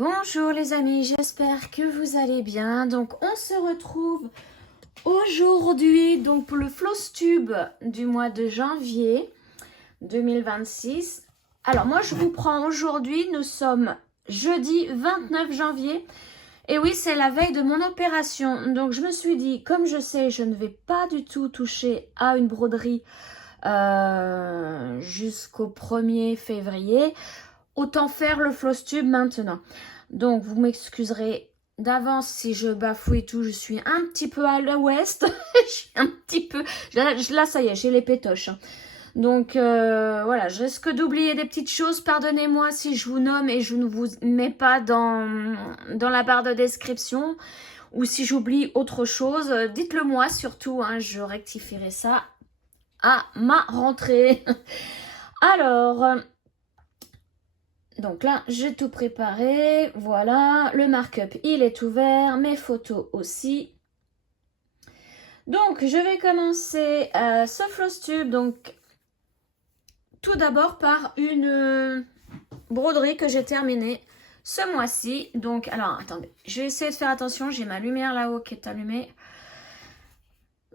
Bonjour les amis, j'espère que vous allez bien. Donc on se retrouve aujourd'hui donc pour le Flosstube du mois de janvier 2026. Alors moi je vous prends aujourd'hui, nous sommes jeudi 29 janvier. Et oui, c'est la veille de mon opération. Donc je me suis dit, comme je sais, je ne vais pas du tout toucher à une broderie jusqu'au 1er février. Autant faire le Flosstube maintenant. Donc, vous m'excuserez d'avance si je bafouille tout. Je suis un petit peu à l'ouest. Je suis un petit peu... Là, ça y est, j'ai les pétoches. Donc, voilà, je risque d'oublier des petites choses. Pardonnez-moi si je vous nomme et je ne vous mets pas dans la barre de description. Ou si j'oublie autre chose, dites-le moi surtout. Hein, je rectifierai ça à ma rentrée. Alors... Donc là, j'ai tout préparé. Voilà, le mark-up, il est ouvert. Mes photos aussi. Donc, je vais commencer ce Flosstube. Donc, tout d'abord par une broderie que j'ai terminée ce mois-ci. Donc, alors, attendez. Je vais essayer de faire attention. J'ai ma lumière là-haut qui est allumée.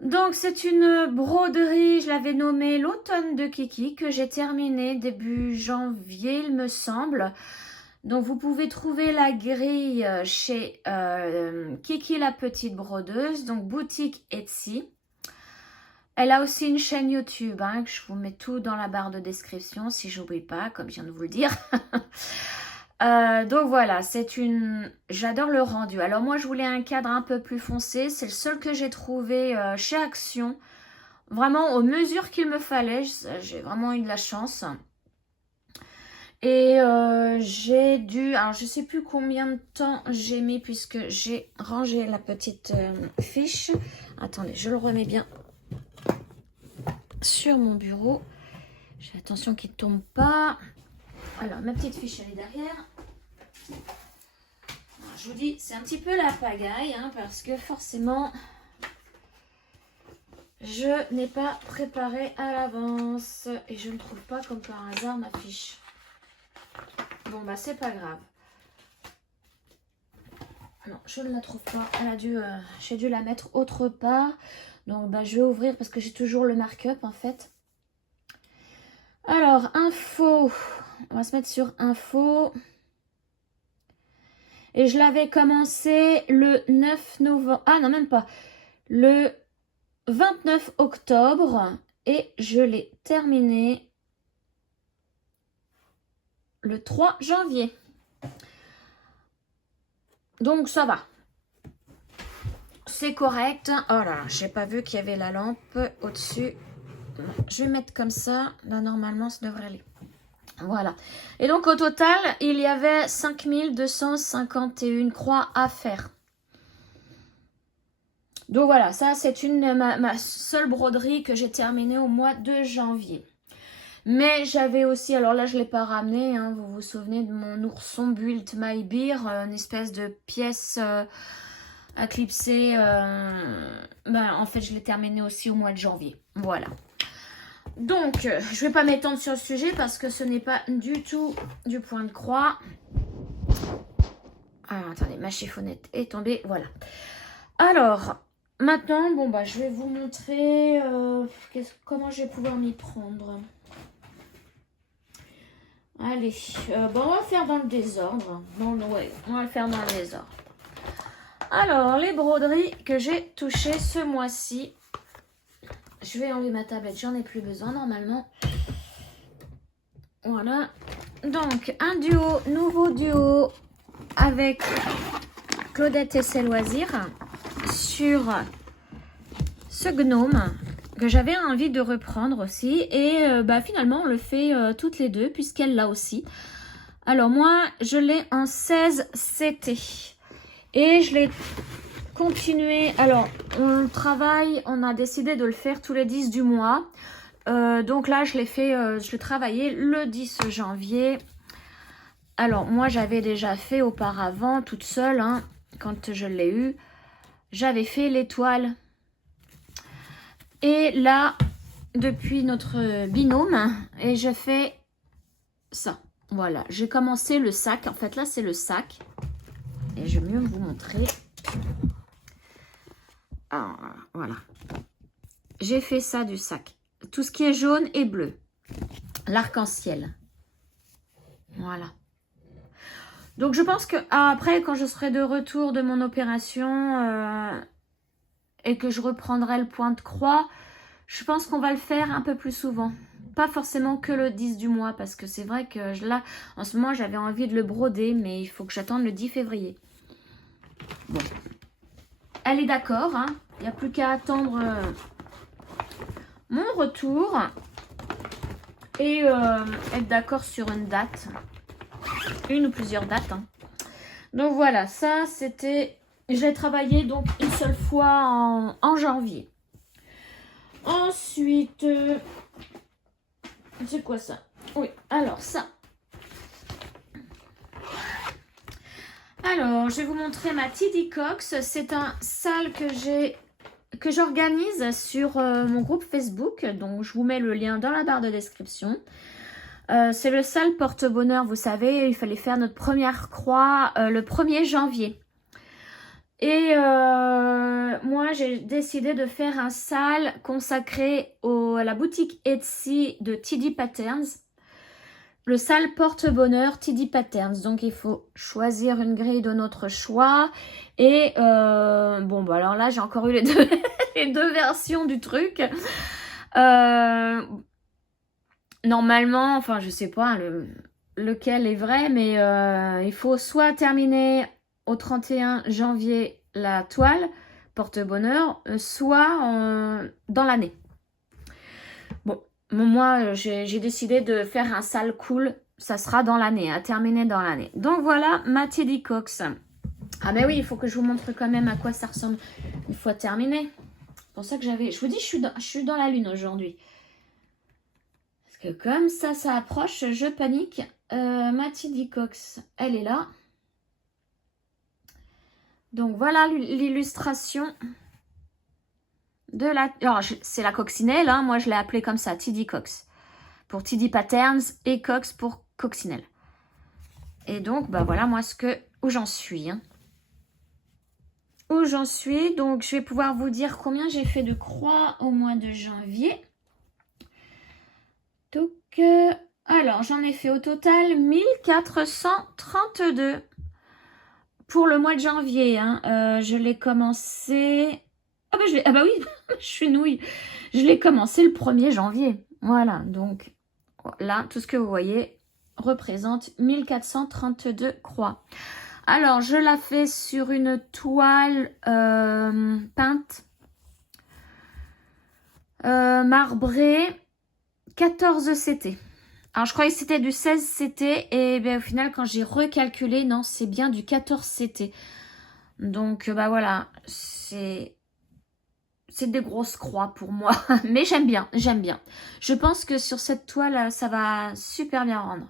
Donc, c'est une broderie, je l'avais nommée l'automne de Kiki, que j'ai terminée début janvier, il me semble. Donc, vous pouvez trouver la grille chez Kiki la petite brodeuse, donc boutique Etsy. Elle a aussi une chaîne YouTube, hein, que je vous mets tout dans la barre de description, si j'oublie pas, comme je viens de vous le dire. Donc voilà, c'est une... J'adore le rendu. Alors moi, je voulais un cadre un peu plus foncé. C'est le seul que j'ai trouvé chez Action. Vraiment aux mesures qu'il me fallait. J'ai vraiment eu de la chance. Et j'ai dû... Alors, je sais plus combien de temps j'ai mis puisque j'ai rangé la petite fiche. Attendez, je le remets bien sur mon bureau. J'ai attention qu'il ne tombe pas. Alors, ma petite fiche, elle est derrière. Alors, je vous dis, c'est un petit peu la pagaille, hein, parce que forcément, je n'ai pas préparé à l'avance. Et je ne trouve pas, comme par hasard, ma fiche. Bon, bah, c'est pas grave. Non, je ne la trouve pas. Elle a dû, j'ai dû la mettre autre part. Donc, bah, je vais ouvrir parce que j'ai toujours le mark-up, en fait. Alors, info... On va se mettre sur info. Et je l'avais commencé le 9 novembre. Ah non, même pas. Le 29 octobre. Et je l'ai terminé le 3 janvier. Donc ça va. C'est correct. Oh là là, j'ai pas vu qu'il y avait la lampe au-dessus. Je vais mettre comme ça. Là, normalement, ça devrait aller. Voilà. Et donc, au total, il y avait 5251 croix à faire. Donc, voilà. Ça, c'est ma seule broderie que j'ai terminée au mois de janvier. Mais j'avais aussi... Alors là, je ne l'ai pas ramené. Hein, vous vous souvenez de mon ourson Built My Beer. Une espèce de pièce à clipser. En fait, je l'ai terminée aussi au mois de janvier. Voilà. Donc, je ne vais pas m'étendre sur le sujet parce que ce n'est pas du tout du point de croix. Alors, attendez, ma chiffonnette est tombée. Voilà. Alors, maintenant, bon, bah, je vais vous montrer comment je vais pouvoir m'y prendre. Allez, bon, on va le faire dans le désordre. Ouais, on va le faire dans le désordre. Alors, les broderies que j'ai touchées ce mois-ci. Je vais enlever ma tablette, j'en ai plus besoin normalement. Voilà. Donc, un duo, nouveau duo avec Claudette et ses loisirs sur ce gnome que j'avais envie de reprendre aussi. Et finalement, on le fait toutes les deux puisqu'elle l'a aussi. Alors, moi, je l'ai en 16 CT. Et je l'ai continué. Alors, on travaille, on a décidé de le faire tous les 10 du mois. Donc là, je l'ai fait, je l'ai travaillé le 10 janvier. Alors, moi, j'avais déjà fait auparavant, toute seule, hein, quand je l'ai eu. J'avais fait l'étoile. Et là, depuis notre binôme, et je fais ça. Voilà, j'ai commencé le sac. En fait, là, c'est le sac. Et je vais mieux vous montrer. Ah, voilà. J'ai fait ça du sac. Tout ce qui est jaune et bleu. L'arc-en-ciel. Voilà. Donc, je pense que après, quand je serai de retour de mon opération et que je reprendrai le point de croix, je pense qu'on va le faire un peu plus souvent. Pas forcément que le 10 du mois, parce que c'est vrai que là, en ce moment, j'avais envie de le broder, mais il faut que j'attende le 10 février. Bon. Elle est d'accord, hein. Il n'y a plus qu'à attendre mon retour et être d'accord sur une date. Une ou plusieurs dates. Hein. Donc voilà, ça c'était... Je l'ai travaillé donc une seule fois en janvier. Ensuite... c'est quoi ça? Oui, alors ça. Alors, je vais vous montrer ma TD Cox. C'est un sale que j'organise sur mon groupe Facebook. Donc, je vous mets le lien dans la barre de description. C'est le sale porte-bonheur, vous savez. Il fallait faire notre première croix le 1er janvier. Et moi, j'ai décidé de faire un sale consacré à la boutique Etsy de TD Patterns. Le sale porte-bonheur TD Patterns. Donc, il faut choisir une grille de notre choix. Et bon, bah alors là, j'ai encore eu les deux, les deux versions du truc. Normalement, enfin, je sais pas lequel est vrai, mais il faut soit terminer au 31 janvier la toile porte-bonheur, soit dans l'année. Bon, moi, j'ai décidé de faire un sale cool. Ça sera dans l'année, à terminer dans l'année. Donc voilà, ma TD Cox. Ah mais oui, il faut que je vous montre quand même à quoi ça ressemble une fois terminé. C'est pour ça que j'avais... Je vous dis, je suis dans la lune aujourd'hui. Parce que comme ça approche, je panique. Ma TD Cox, elle est là. Donc voilà l'illustration de la... Alors, c'est la coccinelle, hein. Moi je l'ai appelée comme ça, TD Cox. Pour TD Patterns et Cox pour coccinelle. Et donc, bah voilà, moi où j'en suis. Hein. Où j'en suis, donc je vais pouvoir vous dire combien j'ai fait de croix au mois de janvier. Donc, alors j'en ai fait au total 1432 pour le mois de janvier. Hein. Je l'ai commencé... Ah bah oui, je suis nouille. Je l'ai commencé le 1er janvier. Voilà, donc là, tout ce que vous voyez représente 1432 croix. Alors, je la fais sur une toile peinte marbrée 14 CT. Alors, je croyais que c'était du 16 CT et bien, au final, quand j'ai recalculé, non, c'est bien du 14 CT. Donc, bah voilà, c'est des grosses croix pour moi. Mais j'aime bien, j'aime bien. Je pense que sur cette toile, ça va super bien rendre.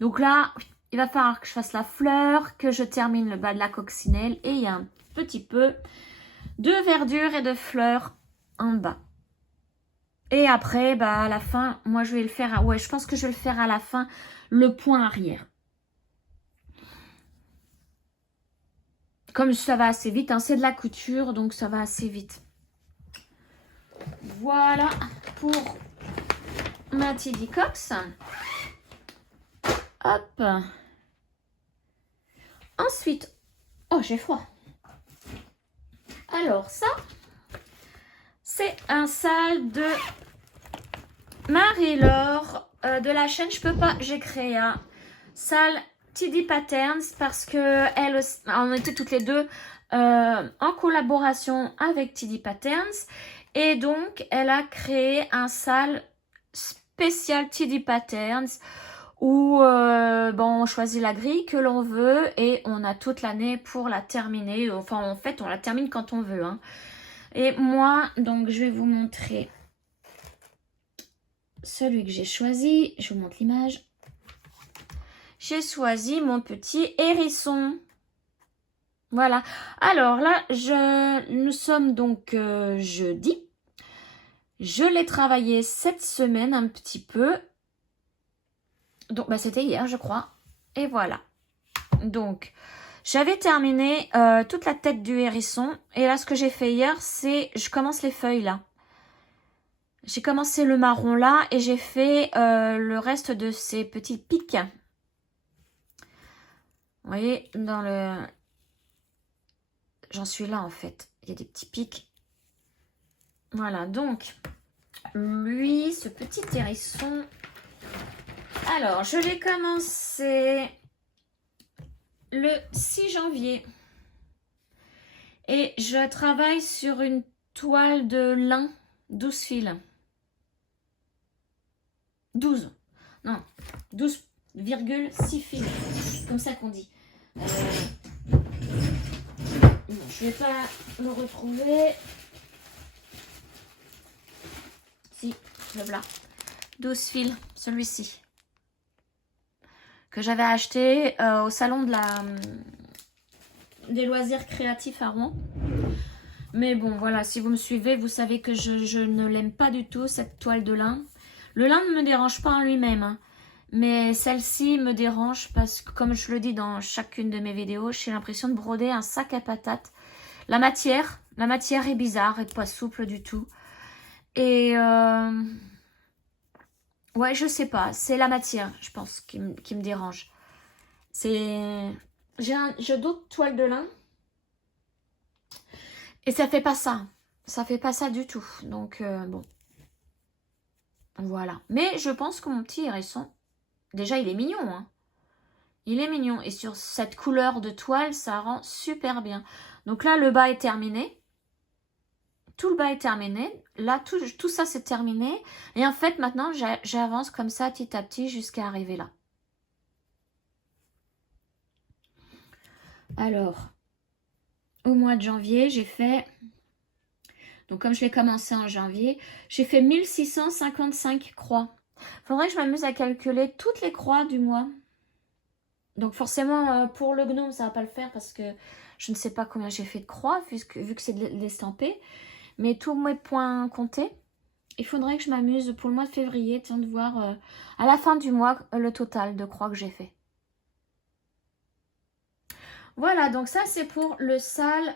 Donc là, il va falloir que je fasse la fleur, que je termine le bas de la coccinelle. Et il y a un petit peu de verdure et de fleurs en bas. Et après, bah, à la fin, moi je vais le faire... Ouais, je pense que je vais le faire à la fin, le point arrière. Comme ça va assez vite, hein, c'est de la couture, donc ça va assez vite. Voilà pour ma TD Cox. Hop. Ensuite, oh j'ai froid. Alors ça, c'est un sale de Marie-Laure de la chaîne Je peux pas. J'ai créé un sale TD Patterns parce que on était toutes les deux en collaboration avec TD Patterns et donc elle a créé un sale spécial TD Patterns où bon, on choisit la grille que l'on veut et on a toute l'année pour la terminer. Enfin, en fait, on la termine quand on veut. Hein. Et moi, donc, je vais vous montrer celui que j'ai choisi. Je vous montre l'image. J'ai choisi mon petit hérisson. Voilà. Alors là, nous sommes donc jeudi. Je l'ai travaillé cette semaine un petit peu. Donc, bah, c'était hier, je crois. Et voilà. Donc, j'avais terminé toute la tête du hérisson. Et là, ce que j'ai fait hier, c'est... Je commence les feuilles, là. J'ai commencé le marron, là. Et j'ai fait le reste de ces petits pics. Vous voyez, dans le... J'en suis là, en fait. Il y a des petits pics. Voilà, donc... Lui, ce petit hérisson... Alors, je l'ai commencé le 6 janvier. Et je travaille sur une toile de lin 12 fils. 12. Non, 12,6 fils. C'est comme ça qu'on dit. Bon, je vais pas le retrouver. Si, le voilà. 12 fils, celui-ci. Que j'avais acheté au salon de des loisirs créatifs à Rouen. Mais bon, voilà, si vous me suivez, vous savez que je ne l'aime pas du tout, cette toile de lin. Le lin ne me dérange pas en lui-même, hein, mais celle-ci me dérange parce que, comme je le dis dans chacune de mes vidéos, j'ai l'impression de broder un sac à patates. La matière est bizarre, et pas souple du tout. Et ouais, je sais pas, c'est la matière, je pense, qui me dérange. J'ai d'autres toiles de lin. Et ça fait pas ça. Ça fait pas ça du tout. Donc, bon. Voilà. Mais je pense que mon petit hérisson, déjà, il est mignon. Hein. Il est mignon. Et sur cette couleur de toile, ça rend super bien. Donc là, le bas est terminé. Tout le bas est terminé. Là, tout ça, c'est terminé. Et en fait, maintenant, j'avance comme ça, petit à petit, jusqu'à arriver là. Alors, au mois de janvier, j'ai fait... Donc, comme je l'ai commencé en janvier, j'ai fait 1655 croix. Faudrait que je m'amuse à calculer toutes les croix du mois. Donc, forcément, pour le gnome, ça va pas le faire parce que je ne sais pas combien j'ai fait de croix vu que c'est de l'estampé. Mais tous mes points comptés, il faudrait que je m'amuse pour le mois de février, tiens, de voir à la fin du mois le total de croix que j'ai fait. Voilà, donc ça, c'est pour le sale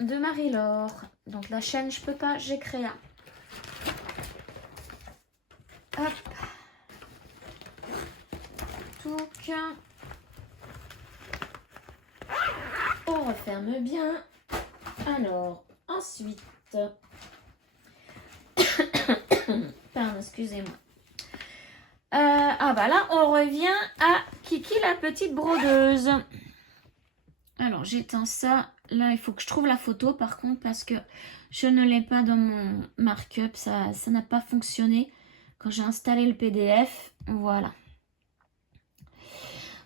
de Marie-Laure. Donc la chaîne, je peux pas, j'ai créé un. Hop. Donc, on referme bien. Alors, ensuite, pardon, excusez-moi. Ah bah là, on revient à Kiki la petite brodeuse. Alors, j'éteins ça. Là, il faut que je trouve la photo par contre parce que je ne l'ai pas dans mon markup. Ça n'a pas fonctionné quand j'ai installé le PDF. Voilà.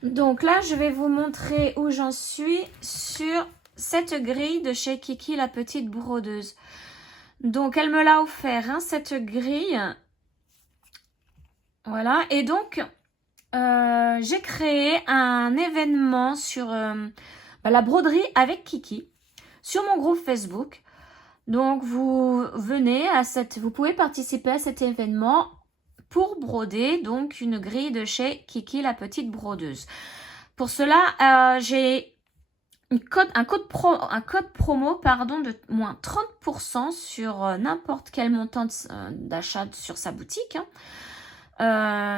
Donc là, je vais vous montrer où j'en suis sur cette grille de chez Kiki la petite brodeuse. Donc, elle me l'a offert, hein, cette grille. Voilà. Et donc, j'ai créé un événement sur... la broderie avec Kiki sur mon groupe Facebook. Donc vous vous pouvez participer à cet événement pour broder donc une grille de chez Kiki la petite brodeuse. Pour cela, j'ai un code promo pardon, de moins 30% sur n'importe quel montant d'achat sur sa boutique. Hein.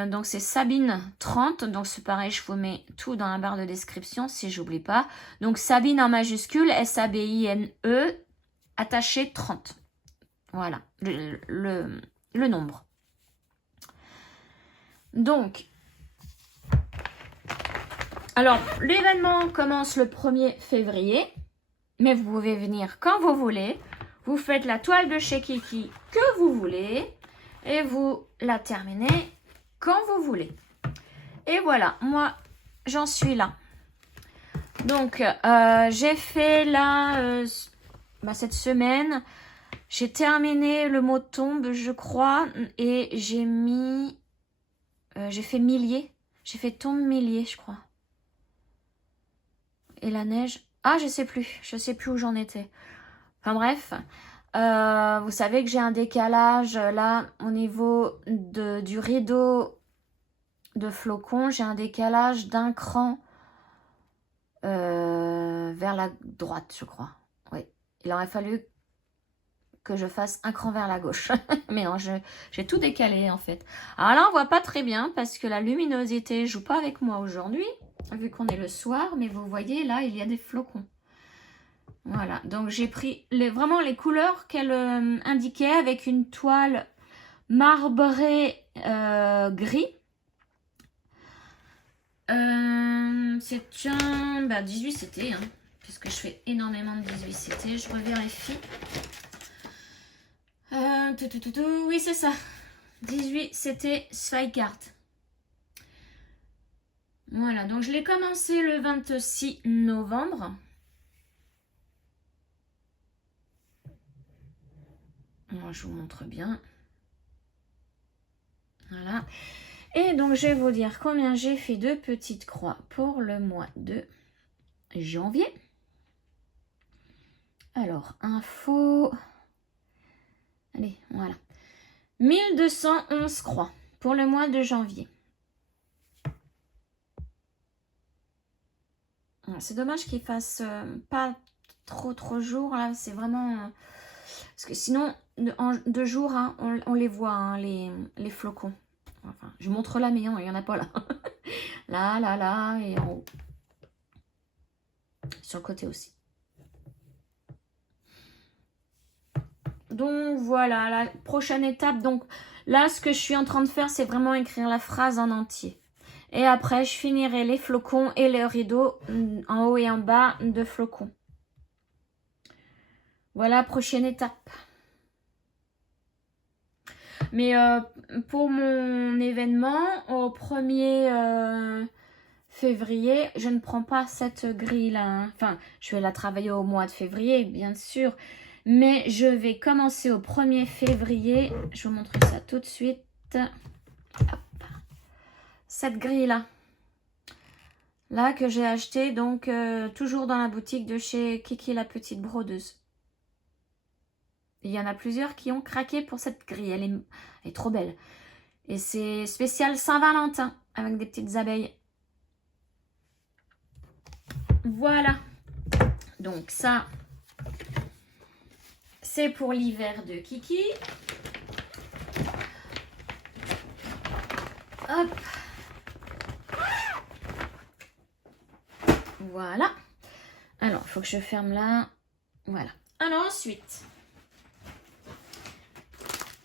Donc c'est Sabine 30, donc c'est pareil, je vous mets tout dans la barre de description si j'oublie pas. Donc Sabine en majuscule, S-A-B-I-N-E, attaché 30. Voilà, le nombre. Donc, alors l'événement commence le 1er février, mais vous pouvez venir quand vous voulez. Vous faites la toile de chez Kiki que vous voulez. Et vous la terminez quand vous voulez. Et voilà, moi, j'en suis là. Donc, j'ai fait là, cette semaine, j'ai terminé le mot tombe, je crois, et j'ai mis, j'ai fait millier. J'ai fait tombe millier, je crois. Et la neige, ah, je sais plus où j'en étais. Enfin bref, Vous savez que j'ai un décalage là au niveau du rideau de flocons. J'ai un décalage d'un cran vers la droite, je crois. Oui, il aurait fallu que je fasse un cran vers la gauche. Mais non, j'ai tout décalé en fait. Alors là, on voit pas très bien parce que la luminosité joue pas avec moi aujourd'hui, vu qu'on est le soir. Mais vous voyez, là, il y a des flocons. Voilà, donc j'ai pris vraiment les couleurs qu'elle indiquait avec une toile marbrée gris. C'est un 18 CT, hein, puisque je fais énormément de 18 CT. Je revérifie. Oui, c'est ça. 18 CT Zweigart. Voilà, donc je l'ai commencé le 26 novembre. Moi, je vous montre bien. Voilà. Et donc, je vais vous dire combien j'ai fait de petites croix pour le mois de janvier. Alors, info. Allez, voilà. 1211 croix pour le mois de janvier. C'est dommage qu'il fasse pas trop jour. Là, c'est vraiment... parce que sinon, de jour, hein, on les voit, hein, les flocons. Enfin, je montre là, mais non, il n'y en a pas là. Là, et en haut. Sur le côté aussi. Donc voilà, la prochaine étape. Donc là, ce que je suis en train de faire, c'est vraiment écrire la phrase en entier. Et après, je finirai les flocons et le rideau en haut et en bas de flocons. Voilà, prochaine étape. Mais pour mon événement, au 1er février, je ne prends pas cette grille-là. Hein. Enfin, je vais la travailler au mois de février, bien sûr. Mais je vais commencer au 1er février. Je vous montre ça tout de suite. Hop. Cette grille-là. Là, que j'ai acheté, donc, toujours dans la boutique de chez Kiki, la petite brodeuse. Il y en a plusieurs qui ont craqué pour cette grille. Elle est trop belle. Et c'est spécial Saint-Valentin, avec des petites abeilles. Voilà. Donc ça, c'est pour l'hiver de Kiki. Hop. Voilà. Alors, il faut que je ferme là. Voilà. Alors ensuite,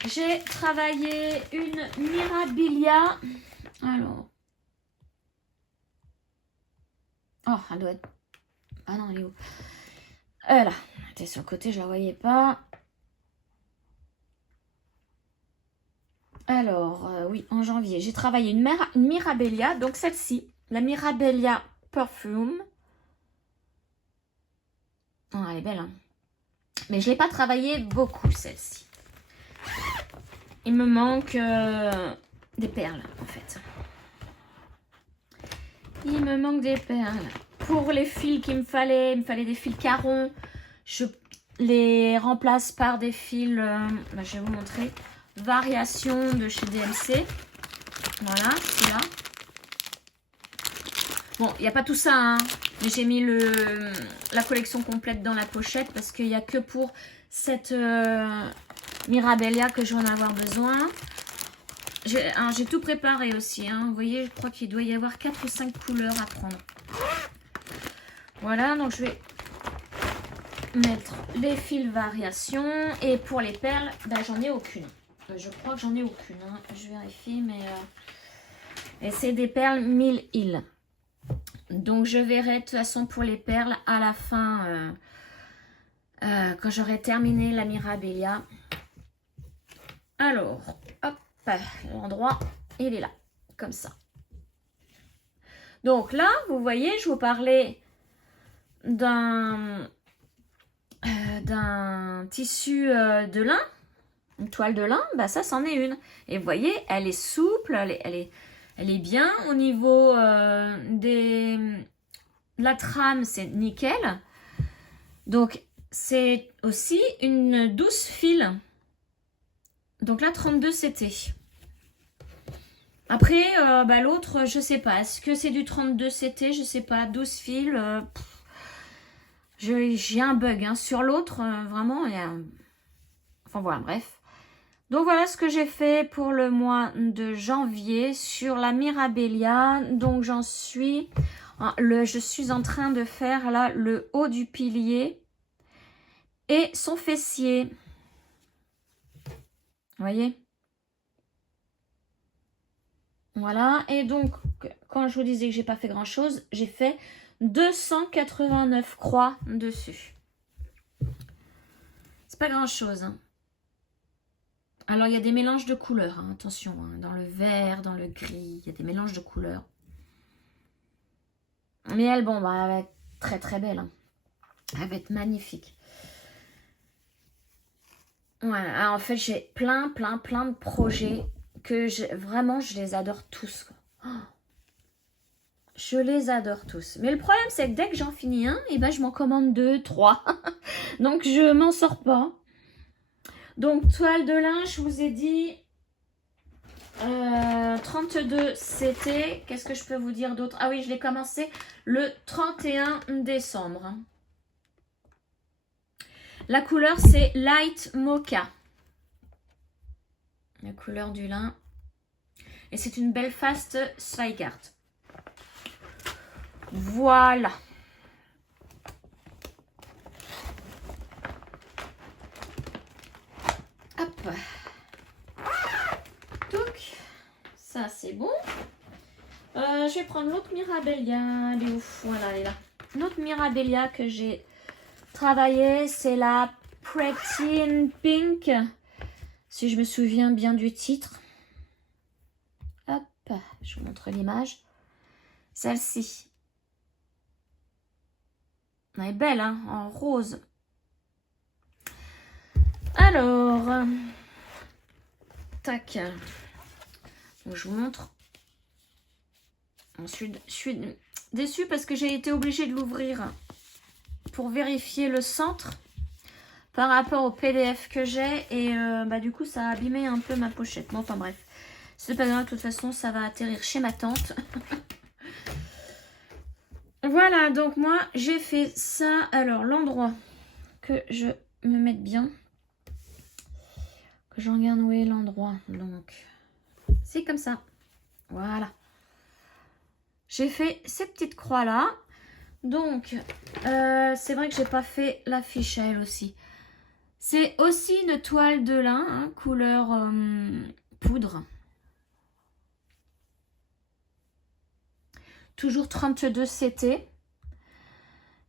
j'ai travaillé une Mirabilia. Alors. Oh, elle doit être... Ah non, elle est où? Là. Elle était sur le côté, je la voyais pas. Alors, oui, en janvier, j'ai travaillé une Mirabilia. Donc celle-ci, la Mirabilia Perfume. Oh, elle est belle, hein. Mais je ne l'ai pas travaillée beaucoup, celle-ci. Il me manque des perles, en fait. Il me manque des perles. Pour les fils qu'il me fallait des fils carrons. Je les remplace par des fils, je vais vous montrer, variation de chez DMC. Voilà, celui-là. Bon, il n'y a pas tout ça, hein. Mais j'ai mis la collection complète dans la pochette parce qu'il n'y a que pour cette Mirabilia que je vais en avoir besoin. J'ai tout préparé aussi, hein. Vous voyez, je crois qu'il doit y avoir 4 ou 5 couleurs à prendre. Voilà, donc je vais mettre les fils variation. Et pour les perles, ben, j'en ai aucune. Je crois que j'en ai aucune, hein. Je vérifie, mais... Et c'est des perles 1000 îles. Donc je verrai de toute façon pour les perles à la fin, quand j'aurai terminé la Mirabilia. Alors, hop, l'endroit, il est là, comme ça. Donc là, vous voyez, je vous parlais d'un tissu de lin, une toile de lin, bah ça c'en est une. Et vous voyez, elle est souple, elle est bien au niveau la trame, c'est nickel. Donc c'est aussi une 12 fils. Donc là, 32 CT. Après, l'autre, je sais pas. Est-ce que c'est du 32 CT? Je sais pas. 12 fils. J'ai un bug. Hein. Sur l'autre, vraiment, il y a... Enfin voilà, bref. Donc voilà ce que j'ai fait pour le mois de janvier sur la Mirabilia. Donc j'en suis... je suis en train de faire là le haut du pilier et son fessier. Vous voyez? Voilà. Et donc, quand je vous disais que j'ai pas fait grand chose, j'ai fait 289 croix dessus. C'est pas grand chose. Hein. Alors, il y a des mélanges de couleurs. Hein, attention, hein, dans le vert, dans le gris, il y a des mélanges de couleurs. Mais elle, bon, elle va être très très belle. Hein. Elle va être magnifique. Voilà. Alors, en fait, j'ai plein de projets que vraiment, je les adore tous. Quoi. Oh, je les adore tous. Mais le problème, c'est que dès que j'en finis un, et ben, je m'en commande 2, 3. Donc, je m'en sors pas. Donc, toile de lin, je vous ai dit 32 CT. Qu'est-ce que je peux vous dire d'autre? Ah oui, je l'ai commencé le 31 décembre. La couleur, c'est Light Mocha. La couleur du lin. Et c'est une Belfast Zweigart. Voilà. Hop. Donc, ça c'est bon. Je vais prendre l'autre Mirabilia. Elle est où? Voilà, elle est là. L'autre Mirabilia que j'ai travaillé, c'est la Pretty in Pink. Si je me souviens bien du titre. Hop, je vous montre l'image. Celle-ci. Elle est belle, hein, en rose. Alors, tac. Donc, je vous montre. Ensuite, je suis déçue parce que j'ai été obligée de l'ouvrir pour vérifier le centre par rapport au PDF que j'ai. Et du coup, ça a abîmé un peu ma pochette. Bon, enfin bref. C'est pas grave, de toute façon, ça va atterrir chez ma tante. Voilà, donc moi, j'ai fait ça. Alors, l'endroit que je me mette bien. Que je regarde où est l'endroit. Donc, c'est comme ça. Voilà. J'ai fait ces petites croix-là. Donc, c'est vrai que j'ai pas fait la fiche à elle aussi. C'est aussi une toile de lin, hein, couleur poudre. Toujours 32 CT.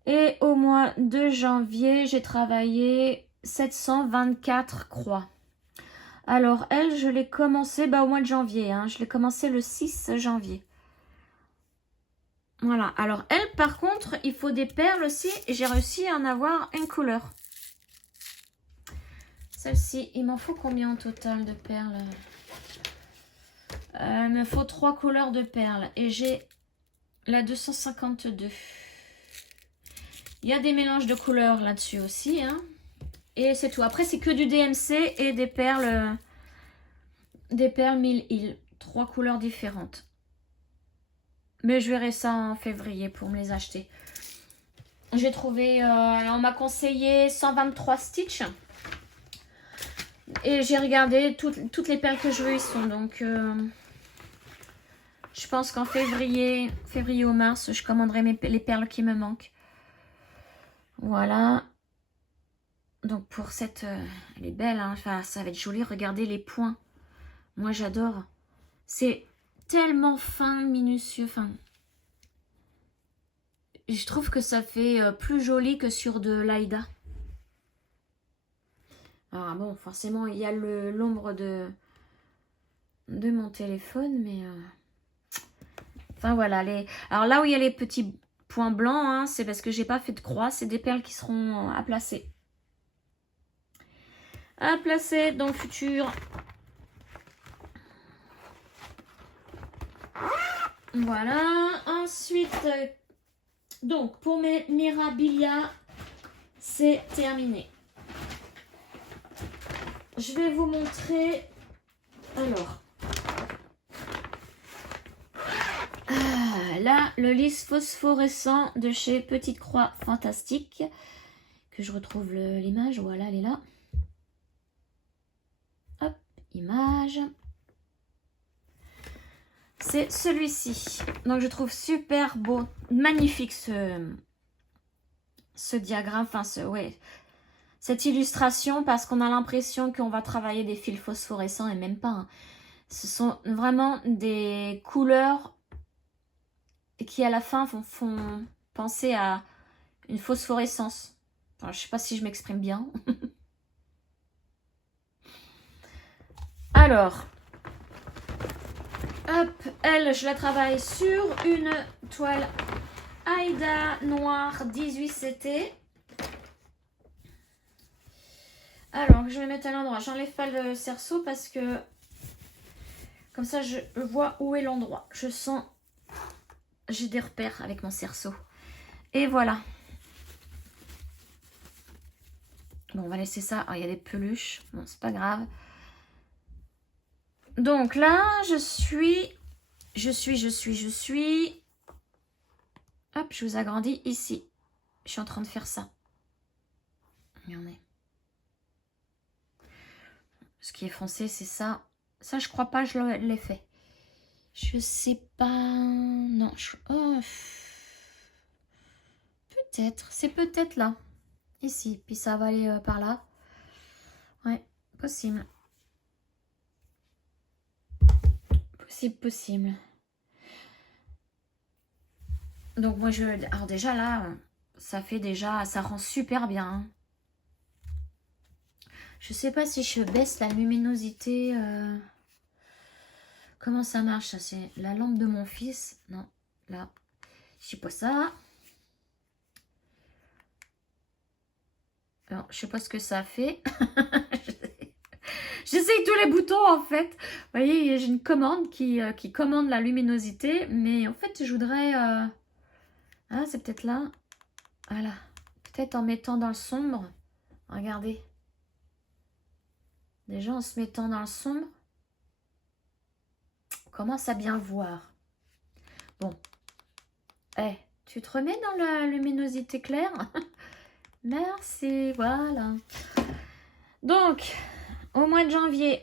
Et au mois de janvier, j'ai travaillé 724 croix. Alors, elle, je l'ai commencé au mois de janvier. Hein, je l'ai commencé le 6 janvier. Voilà. Alors, elle, par contre, il faut des perles aussi. Et j'ai réussi à en avoir une couleur. Celle-ci, il m'en faut combien en total de perles? Il me faut 3 couleurs de perles. Et j'ai la 252. Il y a des mélanges de couleurs là-dessus aussi. Hein. Et c'est tout. Après, c'est que du DMC et des perles 1000 îles. 3 couleurs différentes. Mais je verrai ça en février pour me les acheter. J'ai trouvé... on m'a conseillé 123 stitch. Et j'ai regardé toutes les perles que je veux. Ils sont donc... je pense qu'en février ou mars, je commanderai les perles qui me manquent. Voilà. Donc pour cette... elle est belle, hein. Enfin, ça va être joli. Regardez les points. Moi, j'adore. C'est tellement fin, minutieux. Enfin, je trouve que ça fait plus joli que sur de l'Aïda. Alors bon, forcément, il y a l'ombre de mon téléphone, mais... Enfin, voilà. Alors là où il y a les petits points blancs, hein, c'est parce que j'ai pas fait de croix. C'est des perles qui seront à placer. À placer dans le futur. Voilà. Ensuite, donc pour mes Mirabilia, c'est terminé. Je vais vous montrer. Alors. Là, le lisse phosphorescent de chez Petite Croix Fantastique. Que je retrouve l'image. Voilà, elle est là. Hop, image. C'est celui-ci. Donc, je trouve super beau. Magnifique ce diagramme. Enfin, cette illustration. Parce qu'on a l'impression qu'on va travailler des fils phosphorescents et même pas. Hein. Ce sont vraiment des couleurs qui à la fin font penser à une phosphorescence. Enfin, je ne sais pas si je m'exprime bien. Alors, hop, elle, je la travaille sur une toile Aïda Noir 18 CT. Alors, je vais mettre à l'endroit. J'enlève pas le cerceau parce que comme ça, je vois où est l'endroit. Je sens... J'ai des repères avec mon cerceau. Et voilà. Bon, on va laisser ça. Ah, il y a des peluches. Bon, c'est pas grave. Donc là, je suis... Hop, je vous agrandis ici. Je suis en train de faire ça. Regardez. Ce qui est foncé, c'est ça. Ça, je crois pas, je l'ai fait. Je sais pas... Non, oh. Peut-être. C'est peut-être là. Ici. Puis ça va aller par là. Ouais, possible. Possible. Donc moi, alors déjà là, ça fait déjà... Ça rend super bien. Hein. Je sais pas si je baisse la luminosité... Comment ça marche ça? C'est la lampe de mon fils. Non, là. Je sais pas ça. Alors, je sais pas ce que ça fait. J'essaye tous les boutons en fait. Vous voyez, j'ai une commande qui commande la luminosité. Mais en fait, je voudrais... Ah, c'est peut-être là. Voilà. Peut-être en mettant dans le sombre. Regardez. Déjà en se mettant dans le sombre. On commence à bien voir. Bon. Tu te remets dans la luminosité claire? Merci, voilà. Donc, au mois de janvier,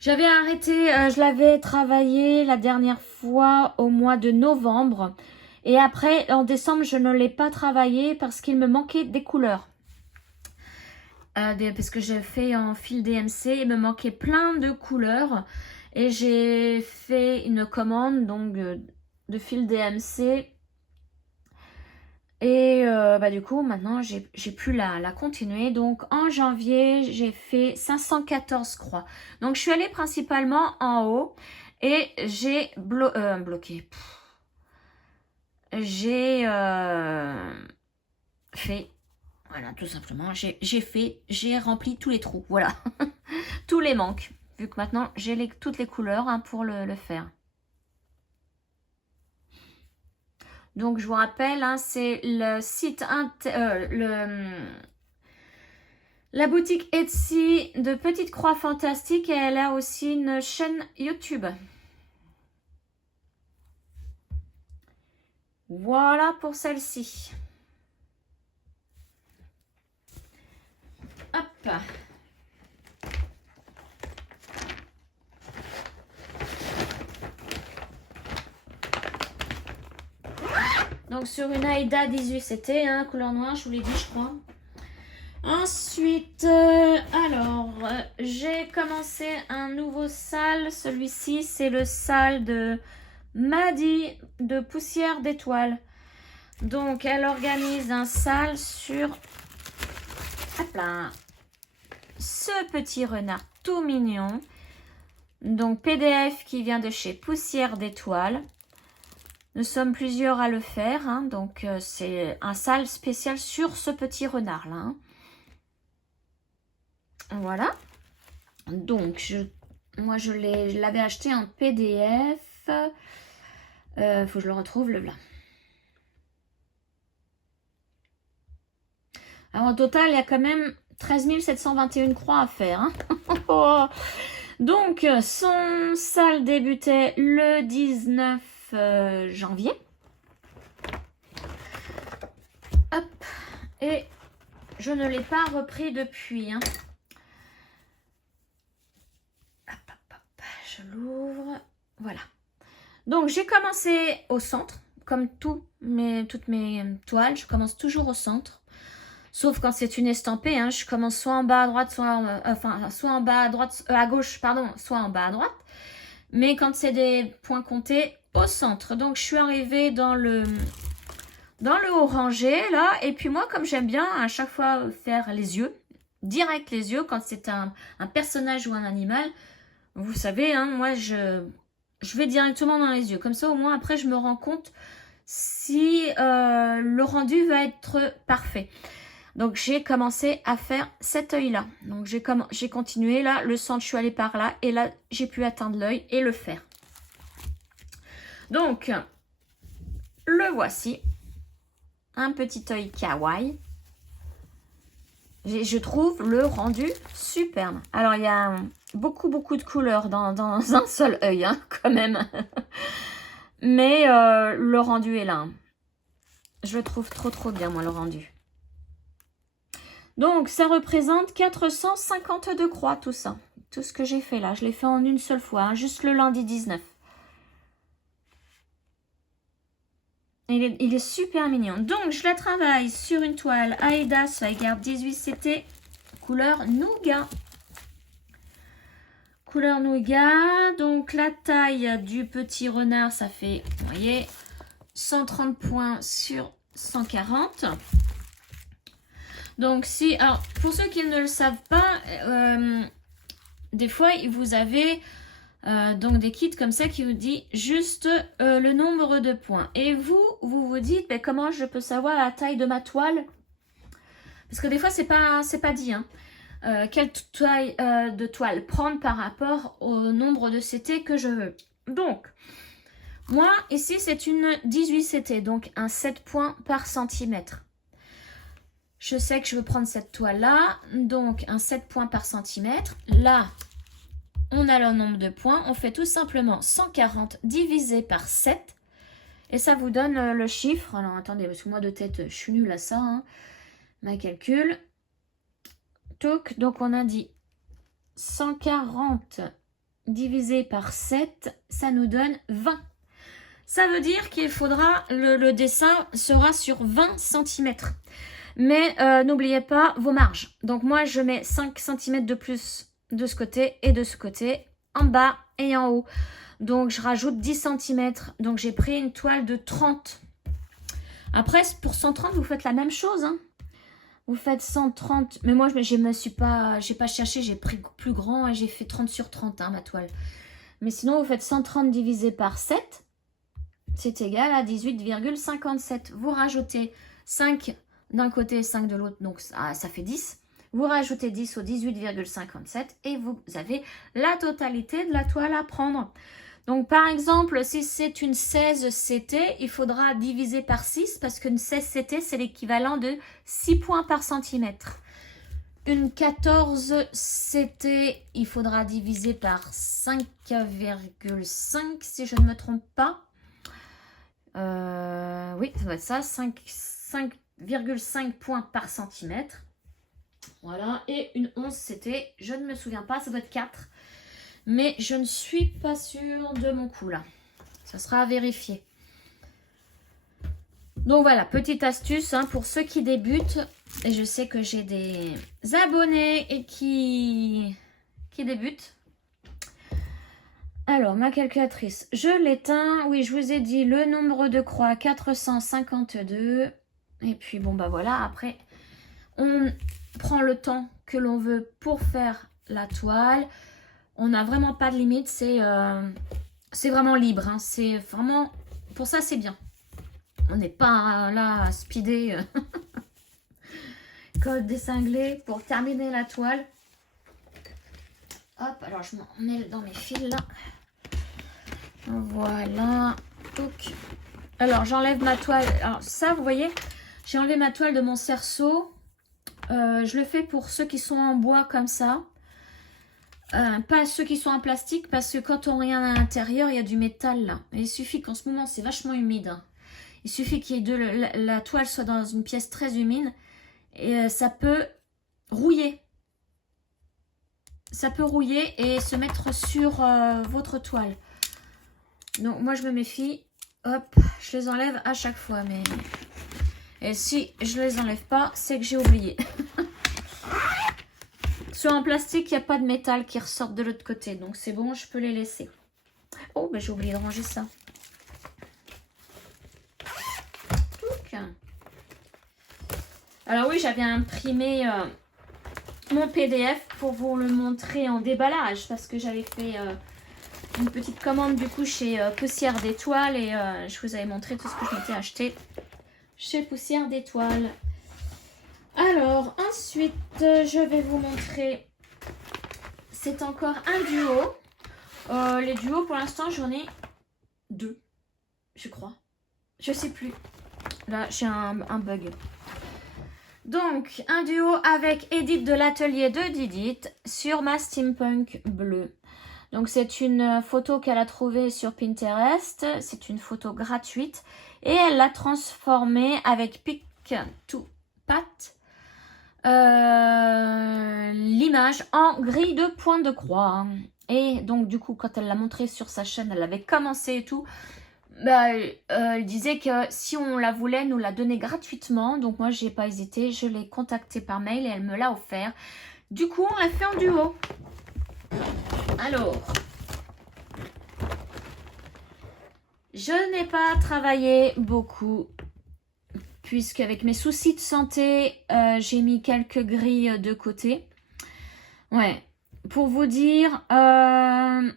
j'avais arrêté, je l'avais travaillé la dernière fois au mois de novembre. Et après, en décembre, je ne l'ai pas travaillé parce qu'il me manquait des couleurs. Parce que j'ai fait en fil DMC, il me manquait plein de couleurs. Et j'ai fait une commande donc de fil DMC. Et du coup, maintenant, j'ai pu la continuer. Donc, en janvier, j'ai fait 514 croix. Donc, je suis allée principalement en haut et j'ai bloqué. J'ai fait, voilà, tout simplement, j'ai rempli tous les trous. Voilà, tous les manques. Vu que maintenant, j'ai toutes les couleurs hein, pour le faire. Donc, je vous rappelle, hein, c'est le site, la boutique Etsy de Petite Croix Fantastique et elle a aussi une chaîne YouTube. Voilà pour celle-ci. Hop. Donc sur une Aïda 18, c'était hein, couleur noire, je vous l'ai dit, je crois. Ensuite, j'ai commencé un nouveau sale. Celui-ci, c'est le sale de Maddy de Poussière d'étoiles. Donc, elle organise un sale sur hop là, ce petit renard tout mignon. Donc, PDF qui vient de chez Poussière d'étoiles. Nous sommes plusieurs à le faire. Hein, donc, c'est un sale spécial sur ce petit renard-là. Hein. Voilà. Donc, moi, je l'avais acheté en PDF. Faut que je le retrouve, le là. Alors, au total, il y a quand même 13 721 croix à faire. Hein. Donc, son salle débutait le 19 janvier. Hop. Et je ne l'ai pas repris depuis. Hein. Hop, hop, hop. Je l'ouvre. Voilà. Donc, j'ai commencé au centre. Comme toutes mes toiles, je commence toujours au centre. Sauf quand c'est une estampée, hein, je commence soit en bas à droite, soit en bas à droite, à gauche, pardon, soit en bas à droite. Mais quand c'est des points comptés, au centre. Donc je suis arrivée dans le orangé là. Et puis moi, comme j'aime bien à chaque fois faire les yeux, direct les yeux, quand c'est un personnage ou un animal, vous savez, hein, moi je vais directement dans les yeux. Comme ça, au moins après, je me rends compte si le rendu va être parfait. Donc, j'ai commencé à faire cet œil-là. Donc, j'ai continué. Là, le centre, je suis allée par là. Et là, j'ai pu atteindre l'œil et le faire. Donc, le voici. Un petit œil kawaii. Je trouve le rendu superbe. Alors, il y a beaucoup de couleurs dans un seul œil, hein, quand même. Mais le rendu est là. Je le trouve trop bien, moi, le rendu. Donc, ça représente 452 croix, tout ça. Tout ce que j'ai fait là. Je l'ai fait en une seule fois, hein, juste le lundi 19. Il est super mignon. Donc, je la travaille sur une toile Aida Swagard 18CT, couleur Nougat. Couleur Nougat. Donc, la taille du petit renard, ça fait, vous voyez, 130 points sur 140. Donc, alors, pour ceux qui ne le savent pas, des fois, vous avez donc des kits comme ça qui vous dit juste le nombre de points. Et vous dites, ben, comment je peux savoir la taille de ma toile? Parce que des fois, c'est pas dit. Hein. Quelle taille de toile prendre par rapport au nombre de CT que je veux. Donc, moi, ici, c'est une 18 CT, donc un 7 points par centimètre. Je sais que je veux prendre cette toile-là, donc un 7 points par centimètre. Là, on a le nombre de points. On fait tout simplement 140 divisé par 7. Et ça vous donne le chiffre. Alors, attendez, parce que moi, de tête, je suis nulle à ça. Hein. Ma calcul. Donc, on a dit 140 divisé par 7. Ça nous donne 20. Ça veut dire qu'il faudra, le dessin sera sur 20 cm. Mais n'oubliez pas vos marges. Donc moi, je mets 5 cm de plus de ce côté et de ce côté, en bas et en haut. Donc je rajoute 10 cm. Donc j'ai pris une toile de 30. Après, pour 130, vous faites la même chose. Hein. Vous faites 130. Mais moi, j'ai pas cherché, j'ai pris plus grand et j'ai fait 30 sur 30, hein, ma toile. Mais sinon, vous faites 130 divisé par 7. C'est égal à 18,57. Vous rajoutez 5 d'un côté et 5 de l'autre, donc ça fait 10. Vous rajoutez 10 au 18,57 et vous avez la totalité de la toile à prendre. Donc par exemple, si c'est une 16 CT, il faudra diviser par 6 parce qu'une 16 CT, c'est l'équivalent de 6 points par centimètre. Une 14 CT, il faudra diviser par 5,5 si je ne me trompe pas. Oui, ça doit être ça, 5,5 points par centimètre. Voilà, et une 11 CT, je ne me souviens pas, ça doit être 4. Mais je ne suis pas sûre de mon coup là. Ça sera à vérifier. Donc voilà, petite astuce hein, pour ceux qui débutent. Et je sais que j'ai des abonnés et qui débutent. Alors, ma calculatrice, je l'éteins. Oui, je vous ai dit le nombre de croix, 452. Et puis, bon, bah voilà, après, on prend le temps que l'on veut pour faire la toile. On n'a vraiment pas de limite, c'est vraiment libre. Hein. C'est vraiment, pour ça, c'est bien. On n'est pas là à speeder code des cinglés pour terminer la toile. Hop, alors je m'en mets dans mes fils là. Voilà. Donc, alors j'enlève ma toile. Alors ça, vous voyez, j'ai enlevé ma toile de mon cerceau Je le fais pour ceux qui sont en bois comme ça. Pas ceux qui sont en plastique parce que quand on regarde à l'intérieur, il y a du métal là. Et il suffit qu'en ce moment, c'est vachement humide. Hein. Il suffit qu'il y ait la toile soit dans une pièce très humide et ça peut rouiller. Ça peut rouiller et se mettre sur votre toile. Donc moi je me méfie. Hop, je les enlève à chaque fois. Mais et si je les enlève pas, c'est que j'ai oublié. Sur un plastique, il n'y a pas de métal qui ressort de l'autre côté. Donc c'est bon, je peux les laisser. Oh, ben j'ai oublié de ranger ça. Alors oui, j'avais imprimé mon PDF pour vous le montrer en déballage. Parce que j'avais fait une petite commande du coup chez Poussière d'Étoiles. Et je vous avais montré tout ce que je m'étais acheté chez Poussière d'Étoiles. Alors, ensuite, je vais vous montrer, c'est encore un duo. Les duos, pour l'instant, j'en ai 2, je crois. Je sais plus. Là, j'ai un bug. Donc, un duo avec Edith de l'atelier de Didit sur ma steampunk bleue. Donc, c'est une photo qu'elle a trouvée sur Pinterest. C'est une photo gratuite. Et elle l'a transformée avec Pick to Pat. L'image en grille de pointe de croix. Et donc du coup quand elle l'a montré sur sa chaîne, elle avait commencé et tout, bah, elle disait que si on la voulait, nous la donner gratuitement. Donc moi j'ai pas hésité, je l'ai contactée par mail et elle me l'a offert. Du coup on l'a fait en duo. Alors je n'ai pas travaillé beaucoup puisque avec mes soucis de santé, j'ai mis quelques grilles de côté. Ouais, pour vous dire, en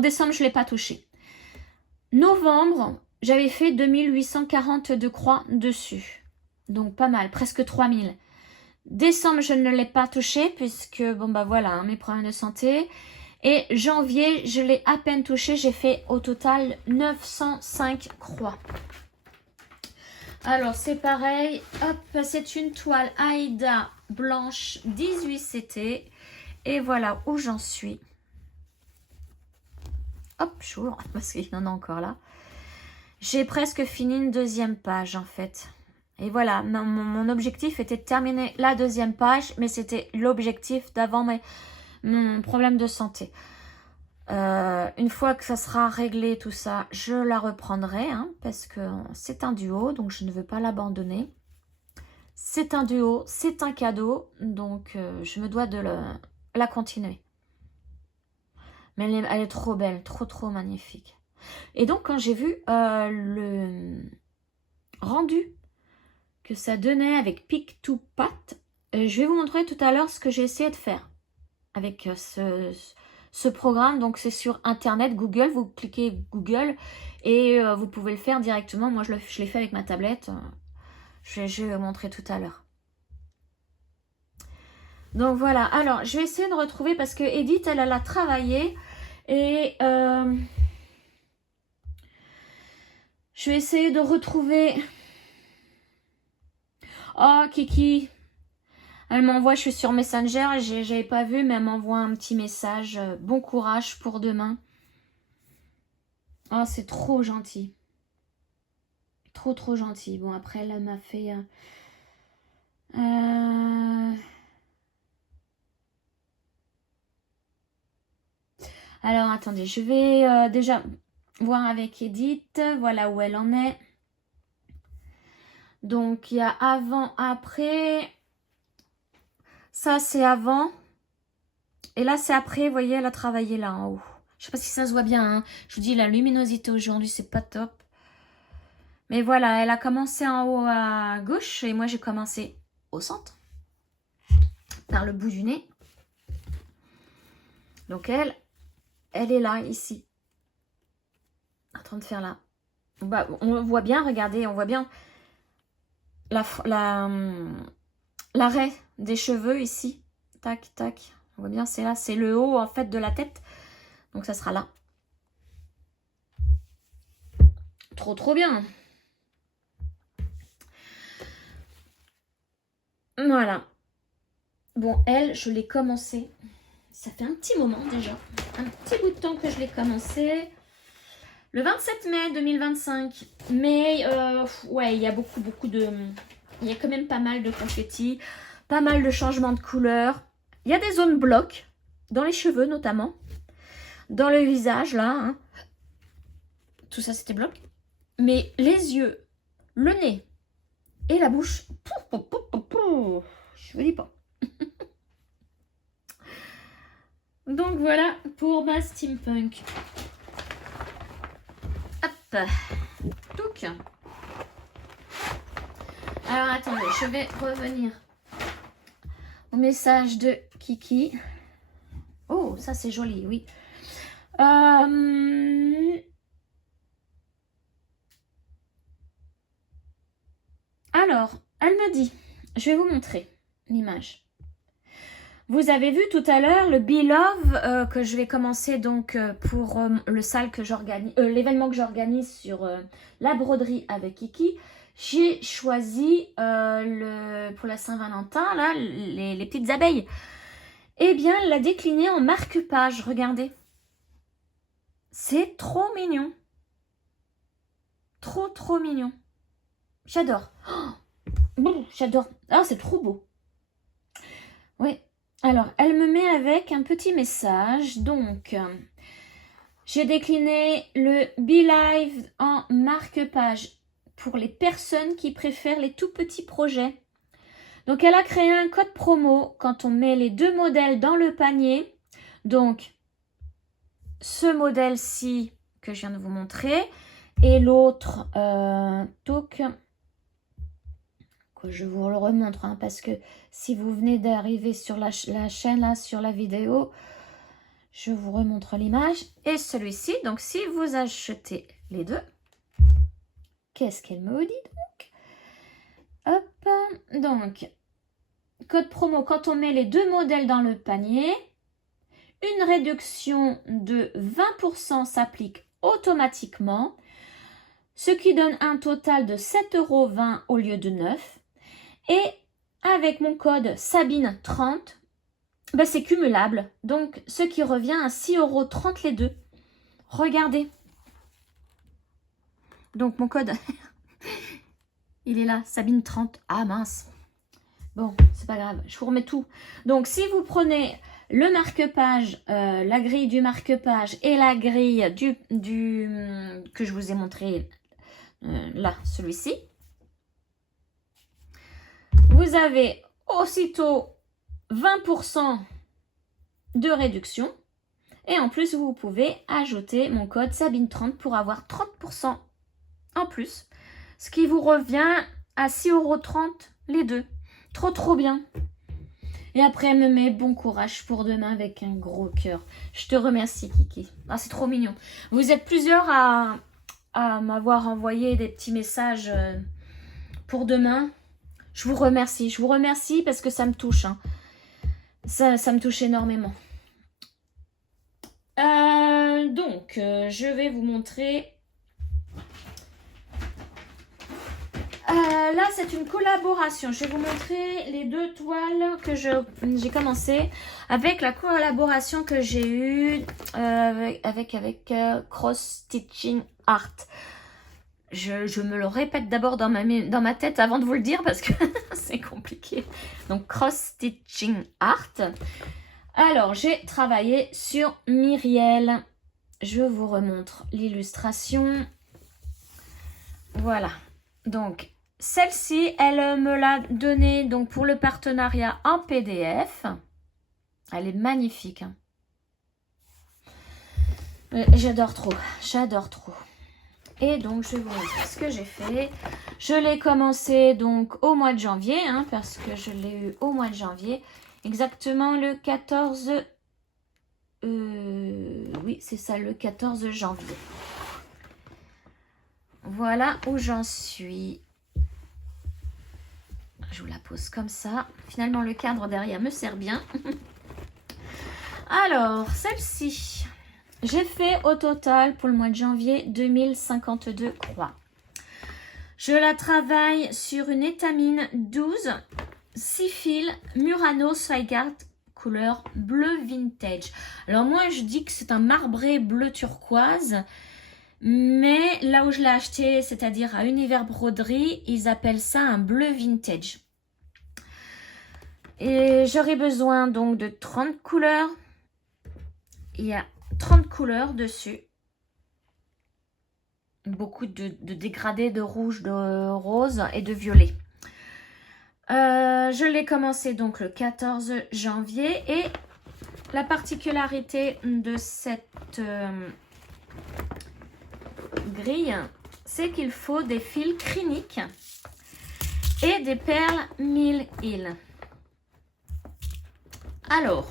décembre, je ne l'ai pas touché. Novembre, j'avais fait 2840 de croix dessus. Donc pas mal, presque 3000. Décembre, je ne l'ai pas touché puisque, bon bah voilà, hein, mes problèmes de santé. Et janvier, je l'ai à peine touché. J'ai fait au total 905 croix. Alors, c'est pareil. Hop, c'est une toile Aïda blanche 18 CT. Et voilà où j'en suis. Hop, j'ouvre parce qu'il y en a encore là. J'ai presque fini une deuxième page en fait. Et voilà, mon objectif était de terminer la deuxième page. Mais c'était l'objectif d'avant mon problème de santé. Une fois que ça sera réglé tout ça, je la reprendrai hein, parce que c'est un duo, donc je ne veux pas l'abandonner. C'est un duo, c'est un cadeau, donc je me dois de la continuer. Mais elle est trop belle, trop magnifique. Et donc quand j'ai vu le rendu que ça donnait avec Pick to Pat, je vais vous montrer tout à l'heure ce que j'ai essayé de faire avec ce programme. Donc c'est sur internet, Google, vous cliquez Google et vous pouvez le faire directement. Moi je l'ai fait avec ma tablette, je vais vous montrer tout à l'heure. Donc voilà, alors je vais essayer de retrouver parce que Edith elle a travaillé et je vais essayer de retrouver. Oh Kiki, elle m'envoie, je suis sur Messenger, j'avais pas vu, mais elle m'envoie un petit message. Bon courage pour demain. Oh, c'est trop gentil. Trop gentil. Bon, après, elle m'a fait... Alors, attendez, je vais déjà voir avec Edith. Voilà où elle en est. Donc, il y a avant, après... Ça, c'est avant. Et là, c'est après. Vous voyez, elle a travaillé là en haut. Je sais pas si ça se voit bien. Hein. Je vous dis, la luminosité aujourd'hui, c'est pas top. Mais voilà, elle a commencé en haut à gauche. Et moi, j'ai commencé au centre. Par le bout du nez. Donc, elle est là, ici. En train de faire là. Bah, on voit bien, regardez, on voit bien l'arrêt des cheveux ici. Tac, tac. On voit bien, c'est là. C'est le haut, en fait, de la tête. Donc, ça sera là. Trop bien. Voilà. Bon, elle, je l'ai commencé. Ça fait un petit moment déjà. Un petit bout de temps que je l'ai commencé. Le 27 mai 2025. Mais ouais, il y a beaucoup de... Il y a quand même pas mal de confettis. Pas mal de changements de couleur. Il y a des zones blocs. Dans les cheveux notamment. Dans le visage là. Hein. Tout ça c'était bloc. Mais les yeux, le nez et la bouche. Je vous dis pas. Donc voilà pour ma steampunk. Hop. Touc. Alors attendez, je vais revenir au message de Kiki. Oh, ça c'est joli, oui. Alors, elle me dit, je vais vous montrer l'image. Vous avez vu tout à l'heure le Be Love que je vais commencer donc pour le salle que j'organise, l'événement que j'organise sur la broderie avec Kiki. J'ai choisi pour la Saint-Valentin là les petites abeilles. Eh bien, elle l'a décliné en marque-page. Regardez, c'est trop mignon, trop mignon. J'adore. Oh, j'adore. Ah, c'est trop beau. Oui. Alors, elle me met avec un petit message. Donc, j'ai décliné le Be Live en marque-page pour les personnes qui préfèrent les tout petits projets. Donc, elle a créé un code promo quand on met les deux modèles dans le panier. Donc, ce modèle-ci que je viens de vous montrer et l'autre, que je vous le remontre hein, parce que si vous venez d'arriver sur la chaîne là sur la vidéo, je vous remontre l'image et celui-ci. Donc si vous achetez les deux, qu'est-ce qu'elle me dit donc? Hop, donc code promo quand on met les deux modèles dans le panier, une réduction de 20% s'applique automatiquement, ce qui donne un total de 7,20 € au lieu de 9. Et avec mon code Sabine30, ben c'est cumulable. Donc, ce qui revient à 6,30 € les deux. Regardez. Donc, mon code, il est là, Sabine30. Ah mince. Bon, c'est pas grave, je vous remets tout. Donc, si vous prenez le marque-page, la grille du marque-page et la grille que je vous ai montré là, celui-ci, vous avez aussitôt 20% de réduction. Et en plus, vous pouvez ajouter mon code Sabine30 pour avoir 30% en plus. Ce qui vous revient à 6,30 € les deux. Trop bien. Et après, elle me met bon courage pour demain avec un gros cœur. Je te remercie, Kiki. Ah, c'est trop mignon. Vous êtes plusieurs à m'avoir envoyé des petits messages pour demain. Je vous remercie parce que ça me touche. Hein. Ça me touche énormément. Donc, je vais vous montrer. Là, c'est une collaboration. Je vais vous montrer les deux toiles que j'ai commencé avec la collaboration que j'ai eue avec Cross Stitching Art. Je me le répète d'abord dans ma tête avant de vous le dire parce que c'est compliqué. Donc, Cross Stitching Art. Alors, j'ai travaillé sur Myriel. Je vous remontre l'illustration. Voilà. Donc, celle-ci, elle me l'a donnée donc, pour le partenariat en PDF. Elle est magnifique. Hein. J'adore trop. Et donc, je vais vous montrer ce que j'ai fait. Je l'ai commencé donc au mois de janvier, hein, parce que je l'ai eu au mois de janvier. Exactement le 14... oui, c'est ça, le 14 janvier. Voilà où j'en suis. Je vous la pose comme ça. Finalement, le cadre derrière me sert bien. Alors, celle-ci... J'ai fait au total pour le mois de janvier 2052 croix. Je la travaille sur une étamine 12. 6 fils Murano Zweigart couleur bleu vintage. Alors moi je dis que c'est un marbré bleu turquoise, mais là où je l'ai acheté, c'est-à-dire à Univers Broderie, ils appellent ça un bleu vintage. Et j'aurai besoin donc de 30 couleurs. Il y a 30 couleurs dessus. Beaucoup de dégradés de rouge, de rose et de violet. Je l'ai commencé donc le 14 janvier et la particularité de cette grille, c'est qu'il faut des fils criniques et des perles 1000 îles. Alors,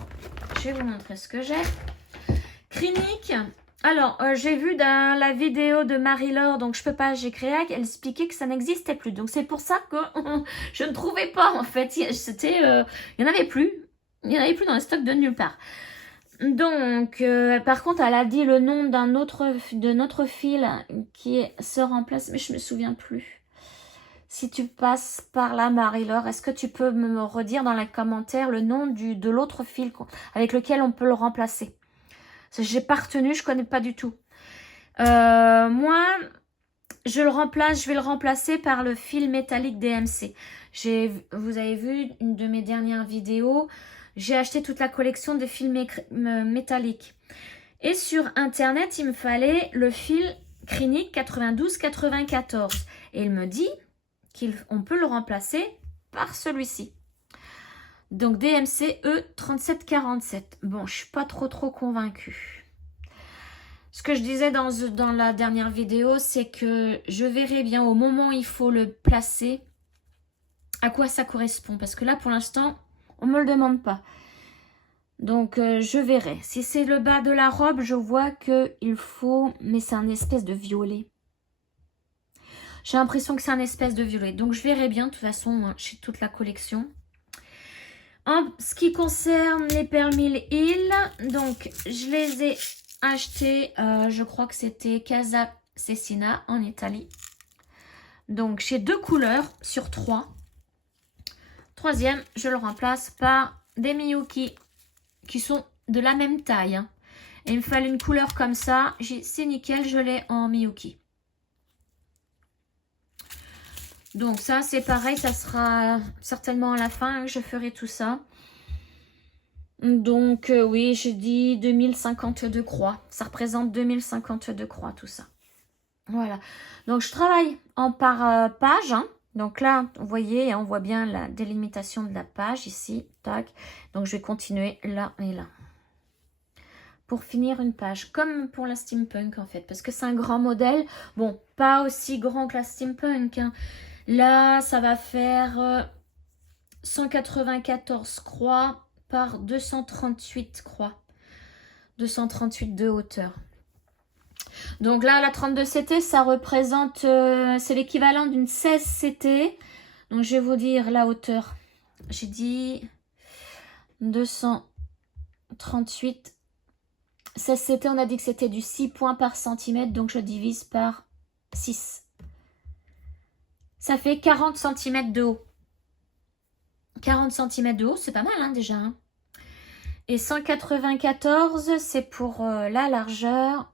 je vais vous montrer ce que j'ai. Crinique. Alors, j'ai vu dans la vidéo de Marie-Laure, donc je peux pas, j'ai créé, elle expliquait que ça n'existait plus. Donc c'est pour ça que je ne trouvais pas en fait. C'était, il n'y en avait plus. Il n'y en avait plus dans le stock de nulle part. Donc, par contre, elle a dit le nom de notre fil qui se remplace, mais je me souviens plus. Si tu passes par là, Marie-Laure, est-ce que tu peux me redire dans les commentaires le nom de l'autre fil avec lequel on peut le remplacer? J'ai pas retenu, je connais pas du tout. Moi, je vais le remplacer par le fil métallique DMC. Vous avez vu une de mes dernières vidéos, j'ai acheté toute la collection de fils métalliques. Et sur internet, il me fallait le fil Crinique 92-94. Et il me dit qu'on peut le remplacer par celui-ci. Donc DMC E3747. Bon, je suis pas trop convaincue. Ce que je disais dans la dernière vidéo, c'est que je verrai bien au moment où il faut le placer à quoi ça correspond. Parce que là, pour l'instant, on me le demande pas. Donc, je verrai. Si c'est le bas de la robe, je vois qu'il faut... Mais c'est un espèce de violet. J'ai l'impression que c'est un espèce de violet. Donc, je verrai bien. De toute façon, chez toute la collection. En ce qui concerne les perles 1000 îles, donc, je les ai achetées, je crois que c'était Casa Cecina en Italie. Donc, j'ai 2 couleurs sur 3. Troisième, je le remplace par des Miyuki qui sont de la même taille. Hein. Et il me fallait une couleur comme ça. C'est nickel, je l'ai en Miyuki. Donc ça, c'est pareil, ça sera certainement à la fin que je ferai tout ça. Donc oui, j'ai dit 2052 croix. Ça représente 2052 croix, tout ça. Voilà. Donc je travaille en par page. Hein. Donc là, vous voyez, on voit bien la délimitation de la page ici. Tac. Donc je vais continuer là et là. Pour finir une page, comme pour la steampunk en fait. Parce que c'est un grand modèle. Bon, pas aussi grand que la steampunk. Hein. Là, ça va faire 194 croix par 238 croix. 238 de hauteur. Donc là, la 32 CT, ça représente, c'est l'équivalent d'une 16 CT. Donc je vais vous dire la hauteur. J'ai dit 238. 16 CT, on a dit que c'était du 6 points par centimètre. Donc je divise par 6. Ça fait 40 cm de haut. 40 cm de haut, c'est pas mal hein, déjà. Hein. Et 194, c'est pour la largeur.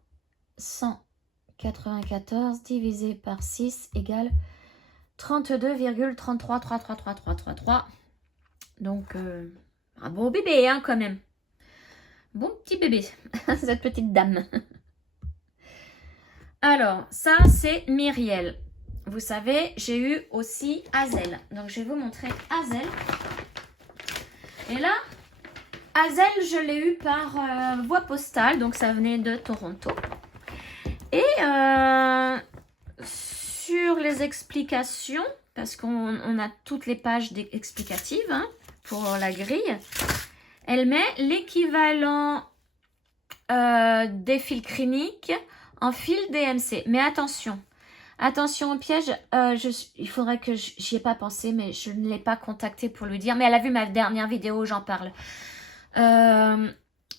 194 divisé par 6 égale 32,33333333. Donc, un beau bébé hein, quand même. Bon petit bébé, cette petite dame. Alors, ça c'est Myriel. Vous savez, j'ai eu aussi Hazel. Donc, je vais vous montrer Hazel. Et là, Hazel, je l'ai eu par voie postale. Donc, ça venait de Toronto. Et sur les explications, parce qu'on a toutes les pages explicatives hein, pour la grille, elle met l'équivalent des fils criniques en fil DMC. Mais attention. Attention au piège, il faudrait que j'y ai pas pensé, mais je ne l'ai pas contactée pour lui dire. Mais elle a vu ma dernière vidéo où j'en parle.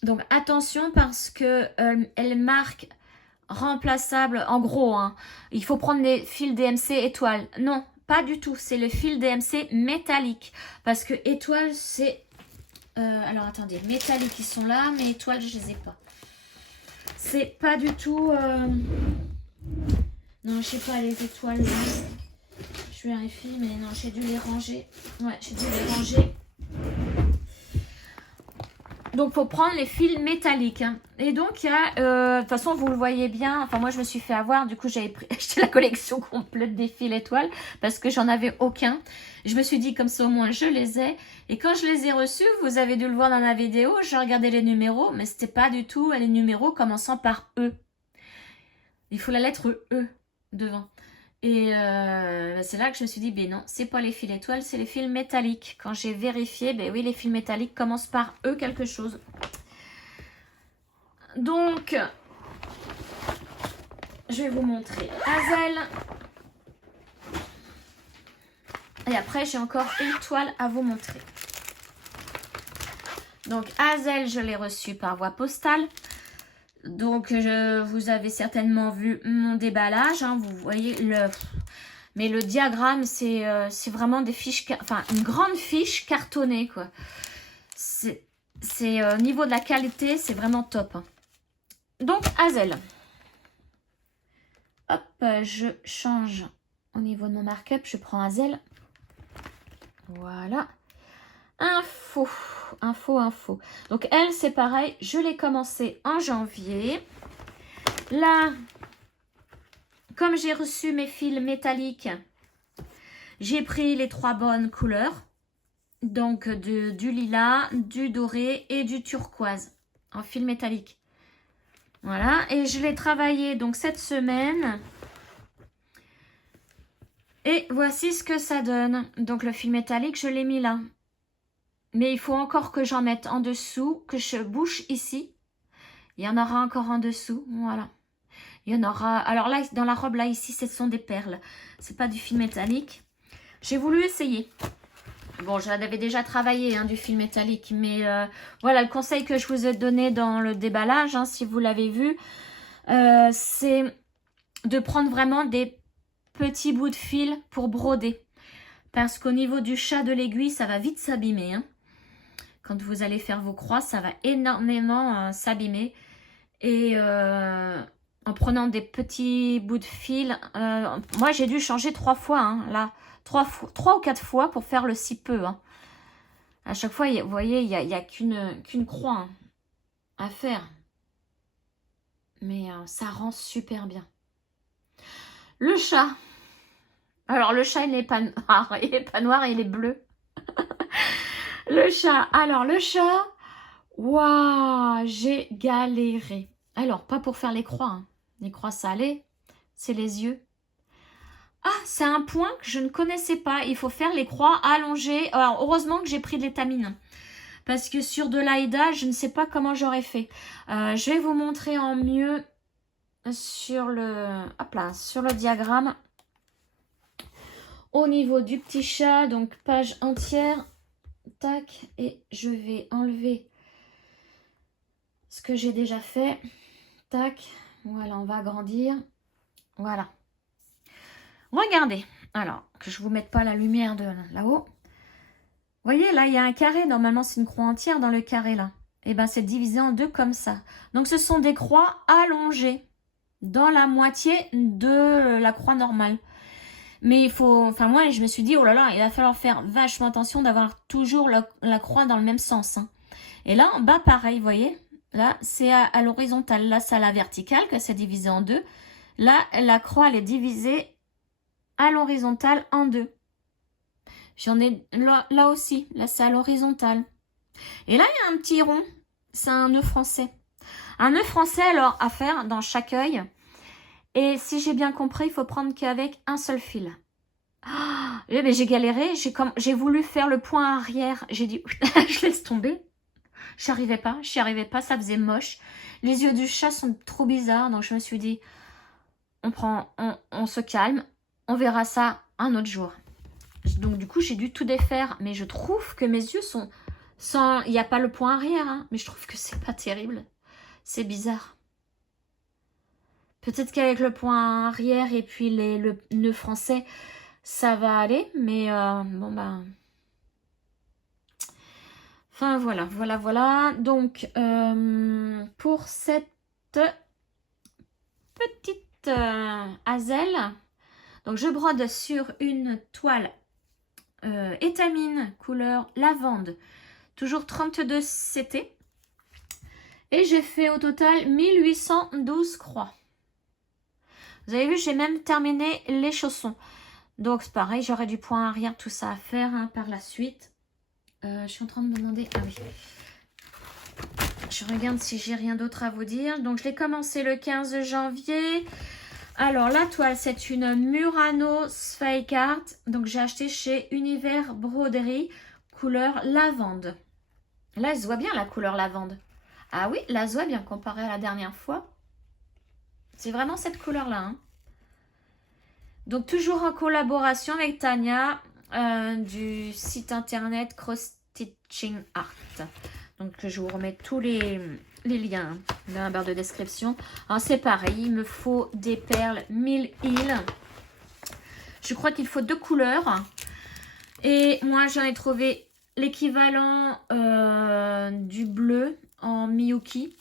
Donc attention parce que elle marque remplaçable. En gros, hein, il faut prendre les fils DMC étoiles. Non, pas du tout. C'est le fil DMC métallique. Parce que étoile, c'est... alors, attendez. Métalliques, ils sont là, mais étoiles, je les ai pas. C'est pas du tout... Non, je sais pas, les étoiles, là. Je vérifie, mais non, j'ai dû les ranger. Ouais, j'ai dû les ranger. Donc, il faut prendre les fils métalliques. Hein. Et donc, il y a... de toute façon, vous le voyez bien. Enfin, moi, je me suis fait avoir. Du coup, j'avais acheté la collection complète des fils étoiles parce que j'en avais aucun. Je me suis dit, comme ça, au moins, je les ai. Et quand je les ai reçus, vous avez dû le voir dans la vidéo, j'ai regardé les numéros, mais c'était pas du tout les numéros commençant par E. Il faut la lettre E devant. Et c'est là que je me suis dit, ben non, c'est pas les fils étoiles, c'est les fils métalliques. Quand j'ai vérifié, ben oui, les fils métalliques commencent par E quelque chose. Donc, je vais vous montrer Hazel. Et après, j'ai encore une toile à vous montrer. Donc, Hazel, je l'ai reçu par voie postale. Donc, vous avez certainement vu mon déballage. Hein, vous voyez le... Mais le diagramme, c'est vraiment des fiches... Enfin, une grande fiche cartonnée, quoi. C'est au niveau de la qualité, c'est vraiment top. Hein. Donc, Hazel. Hop, je change au niveau de mon markup. Je prends Hazel. Voilà. Info. Donc, elle, c'est pareil. Je l'ai commencé en janvier. Là, comme j'ai reçu mes fils métalliques, j'ai pris les 3 bonnes couleurs. Donc, du lilas, du doré et du turquoise en fil métallique. Voilà. Et je l'ai travaillé donc cette semaine. Et voici ce que ça donne. Donc, le fil métallique, je l'ai mis là. Mais il faut encore que j'en mette en dessous, que je bouche ici. Il y en aura encore en dessous. Voilà. Il y en aura... Alors là, dans la robe, là, ici, ce sont des perles. C'est pas du fil métallique. J'ai voulu essayer. Bon, j'avais déjà travaillé hein, du fil métallique. Mais voilà, le conseil que je vous ai donné dans le déballage, hein, si vous l'avez vu, c'est de prendre vraiment des petits bouts de fil pour broder. Parce qu'au niveau du chat de l'aiguille, ça va vite s'abîmer. Hein. Quand vous allez faire vos croix, ça va énormément s'abîmer. Et en prenant des petits bouts de fil, moi j'ai dû changer 3 fois, hein, là. 3 ou 4 fois pour faire le si peu. Hein. À chaque fois, vous voyez, il n'y a qu'une croix hein, à faire. Mais ça rend super bien. Le chat. Alors le chat, il n'est pas noir, il n'est pas noir, il est bleu. Le chat, alors le chat, waouh, j'ai galéré. Alors, pas pour faire les croix, hein. Les croix salées, c'est les yeux. Ah, c'est un point que je ne connaissais pas. Il faut faire les croix allongées. Alors, heureusement que j'ai pris de l'étamine. Parce que sur de l'Aïda, je ne sais pas comment j'aurais fait. Je vais vous montrer en mieux sur le, hop là, sur le diagramme. Au niveau du petit chat, donc page entière. Tac, et je vais enlever ce que j'ai déjà fait. Tac, voilà, on va agrandir. Voilà. Regardez, alors, que je ne vous mette pas la lumière de là-haut. Vous voyez, là, il y a un carré. Normalement, c'est une croix entière dans le carré, là. Et bien, c'est divisé en deux comme ça. Donc, ce sont des croix allongées dans la moitié de la croix normale. Mais il faut... Enfin, moi, je me suis dit, oh là là, il va falloir faire vachement attention d'avoir toujours la croix dans le même sens. Hein. Et là, en bas, pareil, vous voyez. Là, c'est à l'horizontale. Là, c'est à la verticale que c'est divisé en deux. Là, la croix, elle est divisée à l'horizontale en deux. J'en ai là aussi. Là, c'est à l'horizontale. Et là, il y a un petit rond. C'est un nœud français. Un nœud français, alors, à faire dans chaque œil. Et si j'ai bien compris, il faut prendre qu'avec un seul fil. Ah, mais j'ai galéré. J'ai voulu faire le point arrière. J'ai dit, je laisse tomber. J'y arrivais pas. Ça faisait moche. Les yeux du chat sont trop bizarres. Donc, je me suis dit, on se calme. On verra ça un autre jour. Donc, du coup, j'ai dû tout défaire. Mais je trouve que mes yeux sont sans... Il n'y a pas le point arrière. Hein, mais je trouve que c'est pas terrible. C'est bizarre. Peut-être qu'avec le point arrière et puis le nœud français, ça va aller, mais bon bah... Enfin voilà, voilà. Donc pour cette petite Hazel, donc je brode sur une toile étamine couleur lavande, toujours 32 CT. Et j'ai fait au total 1812 croix. Vous avez vu, j'ai même terminé les chaussons. Donc c'est pareil, j'aurai du point arrière, tout ça à faire hein, par la suite. Je suis en train de me demander... Ah oui. Je regarde si j'ai rien d'autre à vous dire. Donc je l'ai commencé le 15 janvier. Alors la toile, c'est une Murano Sfake Art. Donc j'ai acheté chez Univers Broderie, couleur lavande. Là, elle se voit bien la couleur lavande. Ah oui, là, elle se voit bien comparé à la dernière fois. C'est vraiment cette couleur-là. Hein. Donc toujours en collaboration avec Tania du site internet Cross Stitching Art. Donc je vous remets tous les liens dans la barre de description. Alors c'est pareil, il me faut des perles 1000 îles. Je crois qu'il faut 2 couleurs. Et moi j'en ai trouvé l'équivalent du bleu en Miyuki.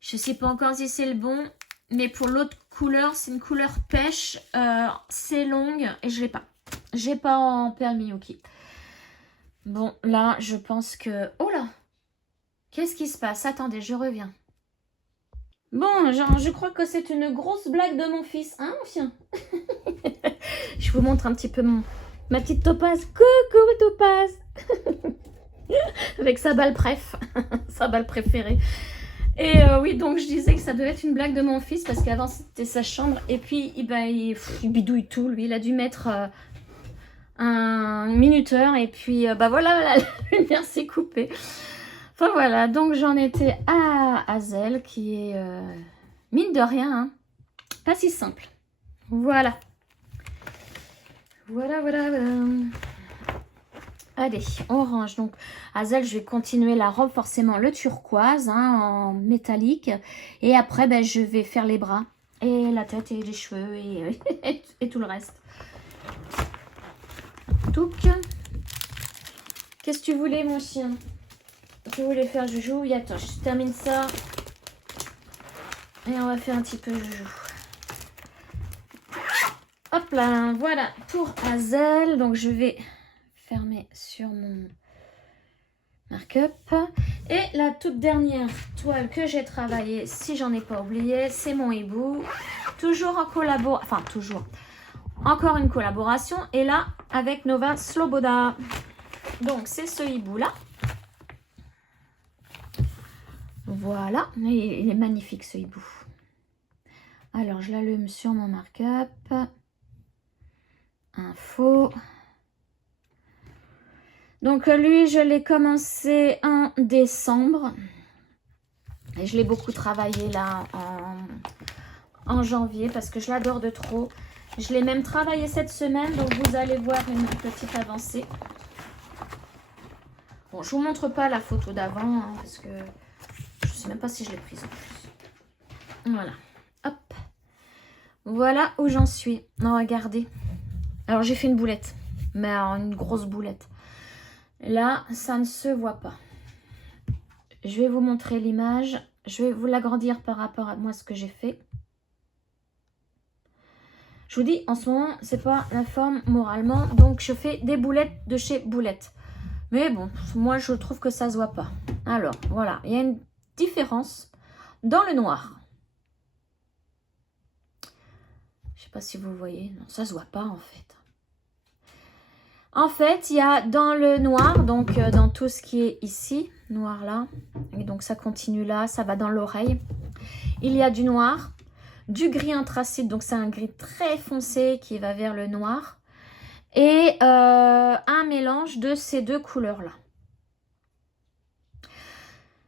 Je ne sais pas encore si c'est le bon. Mais pour l'autre couleur, c'est une couleur pêche. C'est longue et je l'ai pas. J'ai pas en perle Miyuki. Bon, là, je pense que... Oh là! Qu'est-ce qui se passe? Attendez, je reviens. Bon, genre, je crois que c'est une grosse blague de mon fils. Hein, mon chien? Je vous montre un petit peu ma petite Topaz. Coucou, Topaz! Avec sa balle préf. Sa balle préférée. Et oui, donc je disais que ça devait être une blague de mon fils parce qu'avant c'était sa chambre. Et puis il bidouille tout, lui. Il a dû mettre un minuteur. Et puis bah voilà, la lumière s'est coupée. Enfin voilà, donc j'en étais à Hazel qui est mine de rien, hein, pas si simple. Voilà. Voilà. Allez, on range. Donc, Hazel, je vais continuer la robe, forcément le turquoise, hein, en métallique. Et après, ben, je vais faire les bras, et la tête, et les cheveux, et tout le reste. Donc, qu'est-ce que tu voulais, mon chien? Tu voulais faire joujou? Oui, attends, je termine ça. Et on va faire un petit peu joujou. Hop là, voilà pour Hazel. Donc, je vais... fermé sur mon markup. Et la toute dernière toile que j'ai travaillée, si j'en ai pas oublié, c'est mon hibou. Toujours en collaboration, enfin toujours, encore une collaboration. Et là, avec Nova Sloboda. Donc, c'est ce hibou là. Voilà, il est magnifique ce hibou. Alors, je l'allume sur mon markup. Info. Donc lui, je l'ai commencé en décembre. Et je l'ai beaucoup travaillé là en janvier parce que je l'adore de trop. Je l'ai même travaillé cette semaine, donc vous allez voir une petite avancée. Bon, je vous montre pas la photo d'avant hein, parce que je sais même pas si je l'ai prise en plus. Voilà, hop. Voilà où j'en suis. Non, regardez. Alors j'ai fait une boulette, mais une grosse boulette. Là, ça ne se voit pas. Je vais vous montrer l'image. Je vais vous l'agrandir par rapport à moi, ce que j'ai fait. Je vous dis, en ce moment, c'est pas la forme moralement. Donc, je fais des boulettes de chez Boulette. Mais bon, moi, je trouve que ça se voit pas. Alors, voilà. Il y a une différence dans le noir. Je sais pas si vous voyez. Non, ça se voit pas, en fait. En fait, il y a dans le noir, donc dans tout ce qui est ici, noir là, et donc ça continue là, ça va dans l'oreille. Il y a du noir, du gris anthracite, donc c'est un gris très foncé qui va vers le noir, et un mélange de ces deux couleurs-là.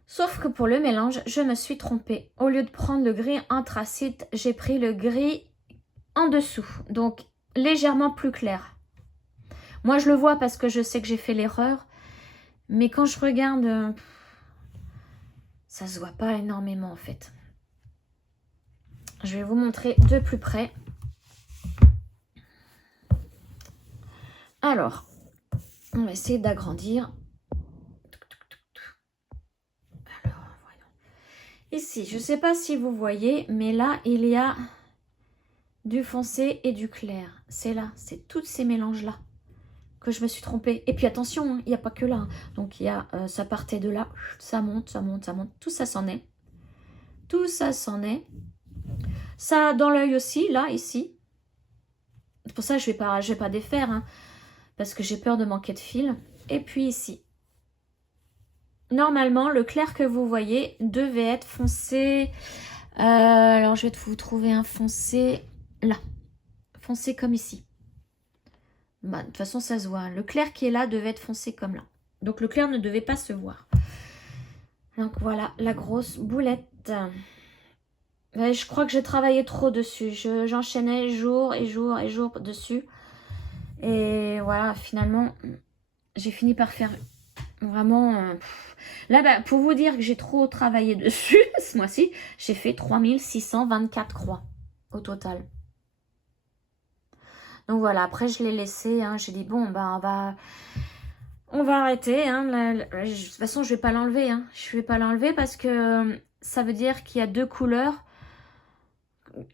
Sauf que pour le mélange, je me suis trompée. Au lieu de prendre le gris anthracite, j'ai pris le gris en dessous, donc légèrement plus clair. Moi, je le vois parce que je sais que j'ai fait l'erreur. Mais quand je regarde, ça se voit pas énormément en fait. Je vais vous montrer de plus près. Alors, on va essayer d'agrandir. Alors, voyons. Ici, je ne sais pas si vous voyez, mais là, il y a du foncé et du clair. C'est là, c'est tous ces mélanges-là que je me suis trompée. Et puis attention, hein, il n'y a pas que là. Hein. Donc, il y a, ça partait de là, ça monte, ça monte, ça monte. Tout ça s'en est. Tout ça s'en est. Ça dans l'œil aussi, là, ici. C'est pour ça que je vais pas défaire, hein, parce que j'ai peur de manquer de fil. Et puis ici. Normalement, le clair que vous voyez devait être foncé. Alors, je vais vous trouver un foncé là. Foncé comme ici. Bah, de toute façon, ça se voit. Hein. Le clair qui est là devait être foncé comme là. Donc, le clair ne devait pas se voir. Donc, voilà la grosse boulette. Ouais, je crois que j'ai travaillé trop dessus. J'enchaînais jour et jour et jour dessus. Et voilà, finalement, j'ai fini par faire vraiment... Là, bah, pour vous dire que j'ai trop travaillé dessus, ce mois-ci, j'ai fait 3624 croix au total. Donc voilà, après je l'ai laissé. Hein, j'ai dit, bon, bah, on va arrêter. Hein, de toute façon, je vais pas l'enlever. Hein, je vais pas l'enlever parce que ça veut dire qu'il y a 2 couleurs.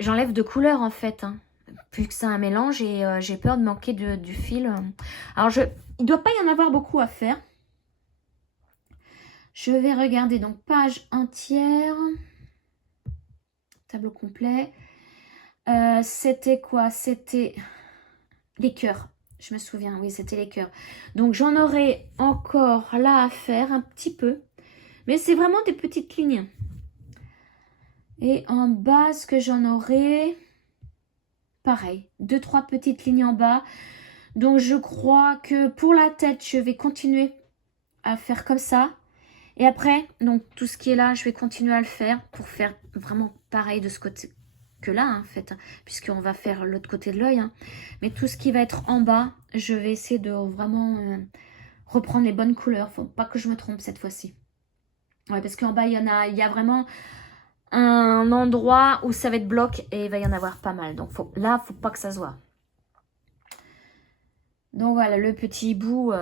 J'enlève 2 couleurs en fait, hein, puisque c'est un mélange et j'ai peur de manquer du fil. Alors, il ne doit pas y en avoir beaucoup à faire. Je vais regarder donc page entière, tableau complet. C'était quoi? C'était les cœurs. Je me souviens, oui, c'était les cœurs. Donc, j'en aurai encore là à faire un petit peu. Mais c'est vraiment des petites lignes. Et en bas, ce que j'en aurai, pareil, 2-3 petites lignes en bas. Donc, je crois que pour la tête, je vais continuer à faire comme ça. Et après, donc tout ce qui est là, je vais continuer à le faire pour faire vraiment pareil de ce côté que là, hein, en fait. Puisqu'on va faire l'autre côté de l'œil. Hein. Mais tout ce qui va être en bas, je vais essayer de vraiment reprendre les bonnes couleurs. Faut pas que je me trompe cette fois-ci. Ouais, parce qu'en bas, il y a vraiment... un endroit où ça va être bloc et il va y en avoir pas mal. Donc là, faut pas que ça se voit. Donc voilà, le petit bout.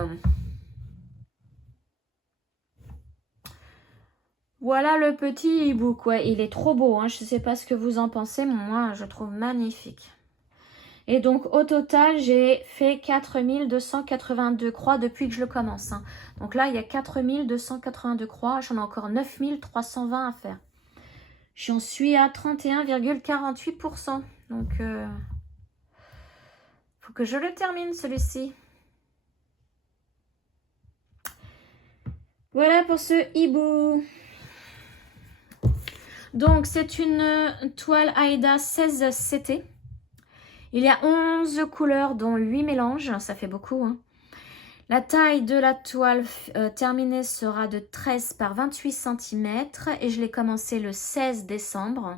Voilà le petit bout, quoi. Il est trop beau, hein. Je sais pas ce que vous en pensez, mais moi, je trouve magnifique. Et donc, au total, j'ai fait 4282 croix depuis que je le commence. Hein. Donc là, il y a 4282 croix. J'en ai encore 9320 à faire. J'en suis à 31,48%. Donc, faut que je le termine, celui-ci. Voilà pour ce hibou. Donc, c'est une toile Aida 16 CT. Il y a 11 couleurs, dont 8 mélanges. Ça fait beaucoup, hein. La taille de la toile terminée sera de 13 par 28 cm. Et je l'ai commencé le 16 décembre.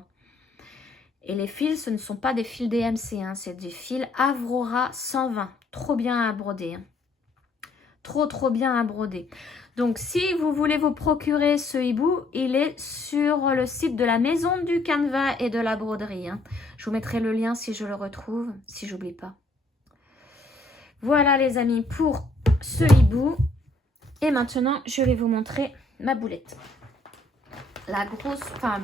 Et les fils, ce ne sont pas des fils DMC. Hein, c'est des fils Avrora 120. Trop bien à broder. Hein. Trop bien à broder. Donc, si vous voulez vous procurer ce hibou, il est sur le site de la Maison du Canevas et de la Broderie. Hein. Je vous mettrai le lien si je le retrouve, si j'oublie pas. Voilà les amis pour ce hibou. Et maintenant, je vais vous montrer ma boulette. La grosse... Enfin,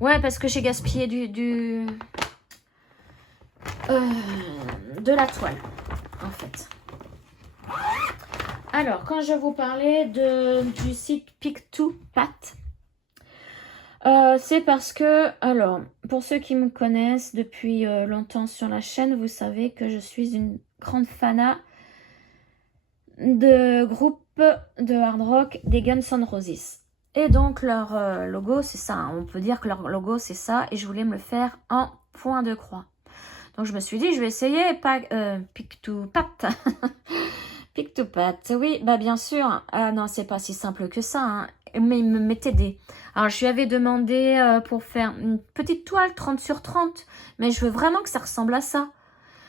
ouais, parce que j'ai gaspillé de la toile, en fait. Alors, quand je vous parlais du site Pick2Pat, c'est parce que, alors, pour ceux qui me connaissent depuis longtemps sur la chaîne, vous savez que je suis une grande fanat de groupe de hard rock des Guns N' Roses. Et donc, leur logo, c'est ça. Hein. On peut dire que leur logo, c'est ça. Et je voulais me le faire en point de croix. Donc, je me suis dit, je vais essayer Pick2Pat. Pick2Pat, oui, bah bien sûr. Ah non, c'est pas si simple que ça. Hein. Mais il me mettait des... Alors, je lui avais demandé pour faire une petite toile 30 sur 30. Mais je veux vraiment que ça ressemble à ça.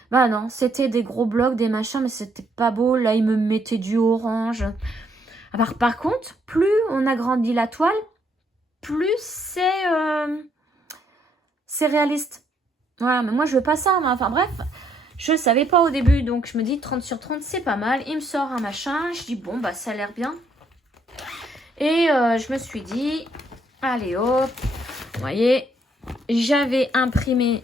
Bah non, c'était des gros blocs, des machins, mais c'était pas beau. Là, il me mettait du orange. Alors, par contre, plus on agrandit la toile, plus c'est réaliste. Voilà, mais moi, je veux pas ça. Enfin, bref... Je ne savais pas au début, donc je me dis 30 sur 30, c'est pas mal. Il me sort un machin, je dis bon, bah ça a l'air bien. Et je me suis dit, allez hop, vous voyez, j'avais imprimé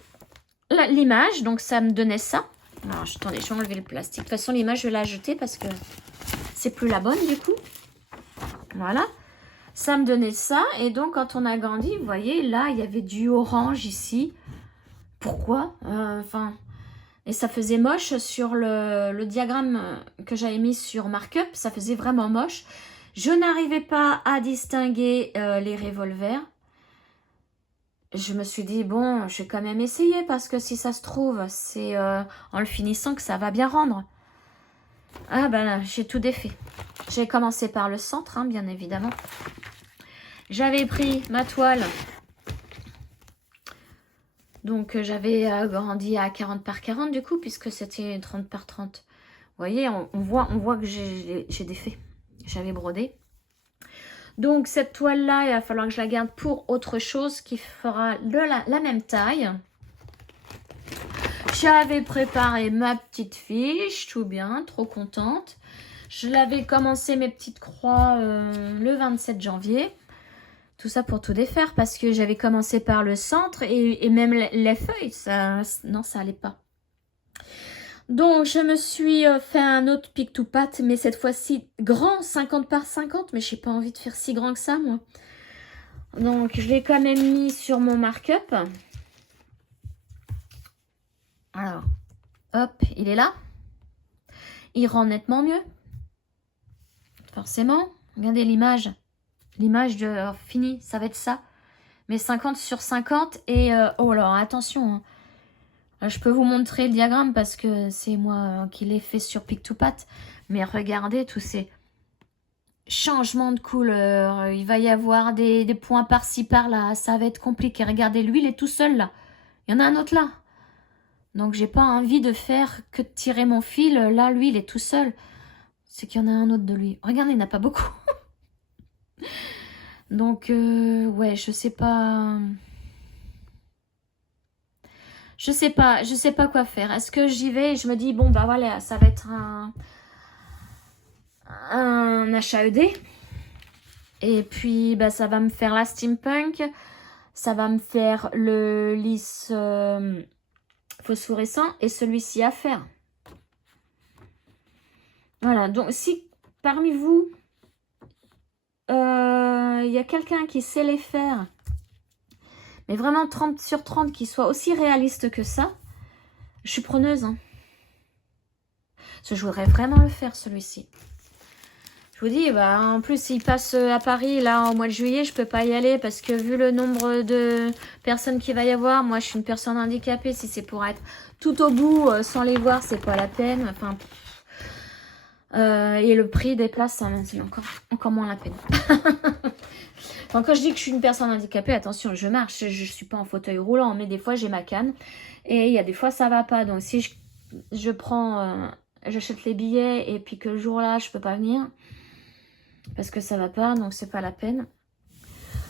l'image, donc ça me donnait ça. Alors, attendez, je vais enlever le plastique. De toute façon, l'image, je vais la jeter parce que c'est plus la bonne du coup. Voilà. Ça me donnait ça. Et donc, quand on a grandi, vous voyez, là, il y avait du orange ici. Pourquoi enfin, et ça faisait moche sur le diagramme que j'avais mis sur Markup. Ça faisait vraiment moche. Je n'arrivais pas à distinguer les revolvers. Je me suis dit, bon, je vais quand même essayer parce que si ça se trouve, c'est en le finissant que ça va bien rendre. Ah ben là, j'ai tout défait. J'ai commencé par le centre, hein, bien évidemment. J'avais pris ma toile. Donc, j'avais agrandi à 40 par 40 du coup, puisque c'était 30 par 30. Vous voyez, on voit que j'ai défait. J'avais brodé. Donc, cette toile-là, il va falloir que je la garde pour autre chose qui fera la même taille. J'avais préparé ma petite fiche, tout bien, trop contente. Je l'avais commencé mes petites croix le 27 janvier. Tout ça pour tout défaire parce que j'avais commencé par le centre et même les feuilles, non, ça allait pas. Donc, je me suis fait un autre pic to pat, mais cette fois-ci grand, 50 par 50, mais j'ai pas envie de faire si grand que ça, moi. Donc, je l'ai quand même mis sur mon markup. Alors, hop, il est là. Il rend nettement mieux. Forcément, regardez l'image. L'image de fini, ça va être ça. Mais 50 sur 50 et... oh, alors, attention, hein. Je peux vous montrer le diagramme parce que c'est moi qui l'ai fait sur Pic to Pat. Mais regardez tous ces changements de couleur. Il va y avoir des points par-ci, par-là. Ça va être compliqué. Regardez, lui, il est tout seul là. Il y en a un autre là. Donc, j'ai pas envie de faire que de tirer mon fil. Là, lui, il est tout seul. C'est qu'il y en a un autre de lui. Regardez, il n'y en a pas beaucoup. Donc, ouais, je sais pas... Je sais pas quoi faire. Est-ce que j'y vais et je me dis, bon, bah voilà, ça va être un HAED. Et puis, bah, ça va me faire la steampunk. Ça va me faire le lisse phosphorescent et celui-ci à faire. Voilà, donc si parmi vous, il y a quelqu'un qui sait les faire, mais vraiment 30 sur 30 qui soit aussi réaliste que ça, je suis preneuse. Hein. Parce que je voudrais vraiment le faire, celui-ci. Je vous dis, bah, en plus, il passe à Paris, là, au mois de juillet, je peux pas y aller parce que vu le nombre de personnes qu'il va y avoir, moi, je suis une personne handicapée. Si c'est pour être tout au bout, sans les voir, c'est pas la peine. Enfin, et le prix des places, c'est encore moins la peine. Enfin, quand je dis que je suis une personne handicapée, attention, je marche, je suis pas en fauteuil roulant, mais des fois, j'ai ma canne. Et il y a des fois, ça va pas. Donc, si je prends, j'achète les billets et puis que le jour-là, je peux pas venir parce que ça va pas, donc c'est pas la peine.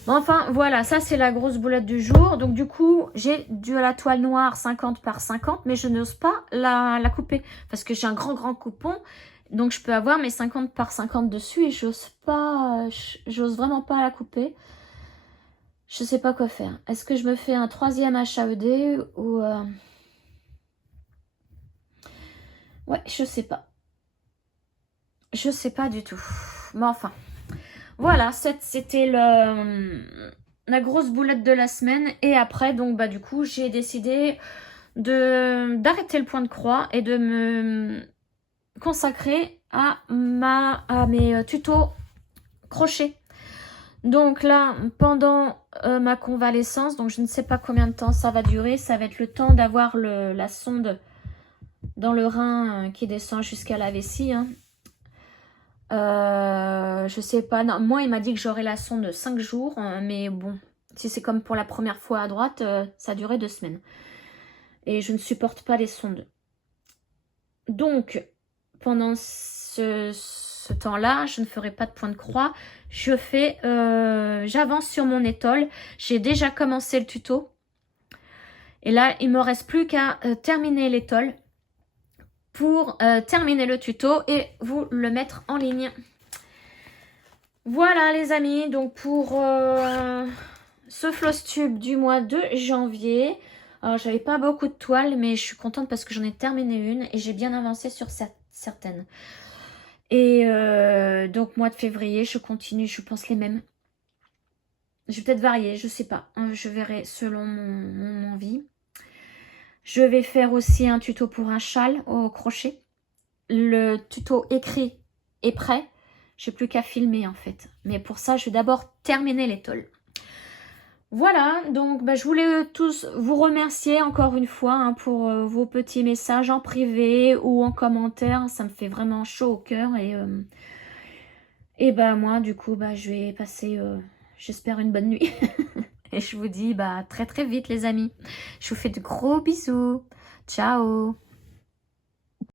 Bon, enfin, voilà, ça, c'est la grosse boulette du jour. Donc, du coup, j'ai de la toile noire 50 par 50, mais je n'ose pas la couper parce que j'ai un grand coupon. Donc, je peux avoir mes 50 par 50 dessus et j'ose vraiment pas la couper. Je sais pas quoi faire. Est-ce que je me fais un troisième HAED ou... Ouais, je sais pas. Je sais pas du tout. Mais enfin, voilà, c'était la grosse boulette de la semaine. Et après, donc, bah, du coup, j'ai décidé d'arrêter le point de croix et de me consacrer à mes tutos crochet. Donc là, pendant ma convalescence, donc je ne sais pas combien de temps ça va durer, ça va être le temps d'avoir la sonde dans le rein qui descend jusqu'à la vessie. Hein. Je sais pas, non, moi il m'a dit que j'aurais la sonde 5 jours, mais bon, si c'est comme pour la première fois à droite, ça a duré 2 semaines. Et je ne supporte pas les sondes. Donc, pendant ce temps-là, je ne ferai pas de point de croix. J'avance sur mon étole. J'ai déjà commencé le tuto. Et là, il me reste plus qu'à terminer l'étole. pour terminer le tuto et vous le mettre en ligne. Voilà les amis, donc pour ce floss tube du mois de janvier. Alors j'avais pas beaucoup de toiles, mais je suis contente parce que j'en ai terminé une et j'ai bien avancé sur certaines. Et donc mois de février, je continue, je pense les mêmes. Je vais peut-être varier, je sais pas. Je verrai selon mon envie. Je vais faire aussi un tuto pour un châle au crochet. Le tuto écrit est prêt. J'ai plus qu'à filmer en fait. Mais pour ça, je vais d'abord terminer les tôles. Voilà, donc je voulais tous vous remercier encore une fois pour vos petits messages en privé ou en commentaire. Ça me fait vraiment chaud au cœur. Et moi, du coup, je vais passer, j'espère, une bonne nuit. Et je vous dis très très vite les amis. Je vous fais de gros bisous. Ciao.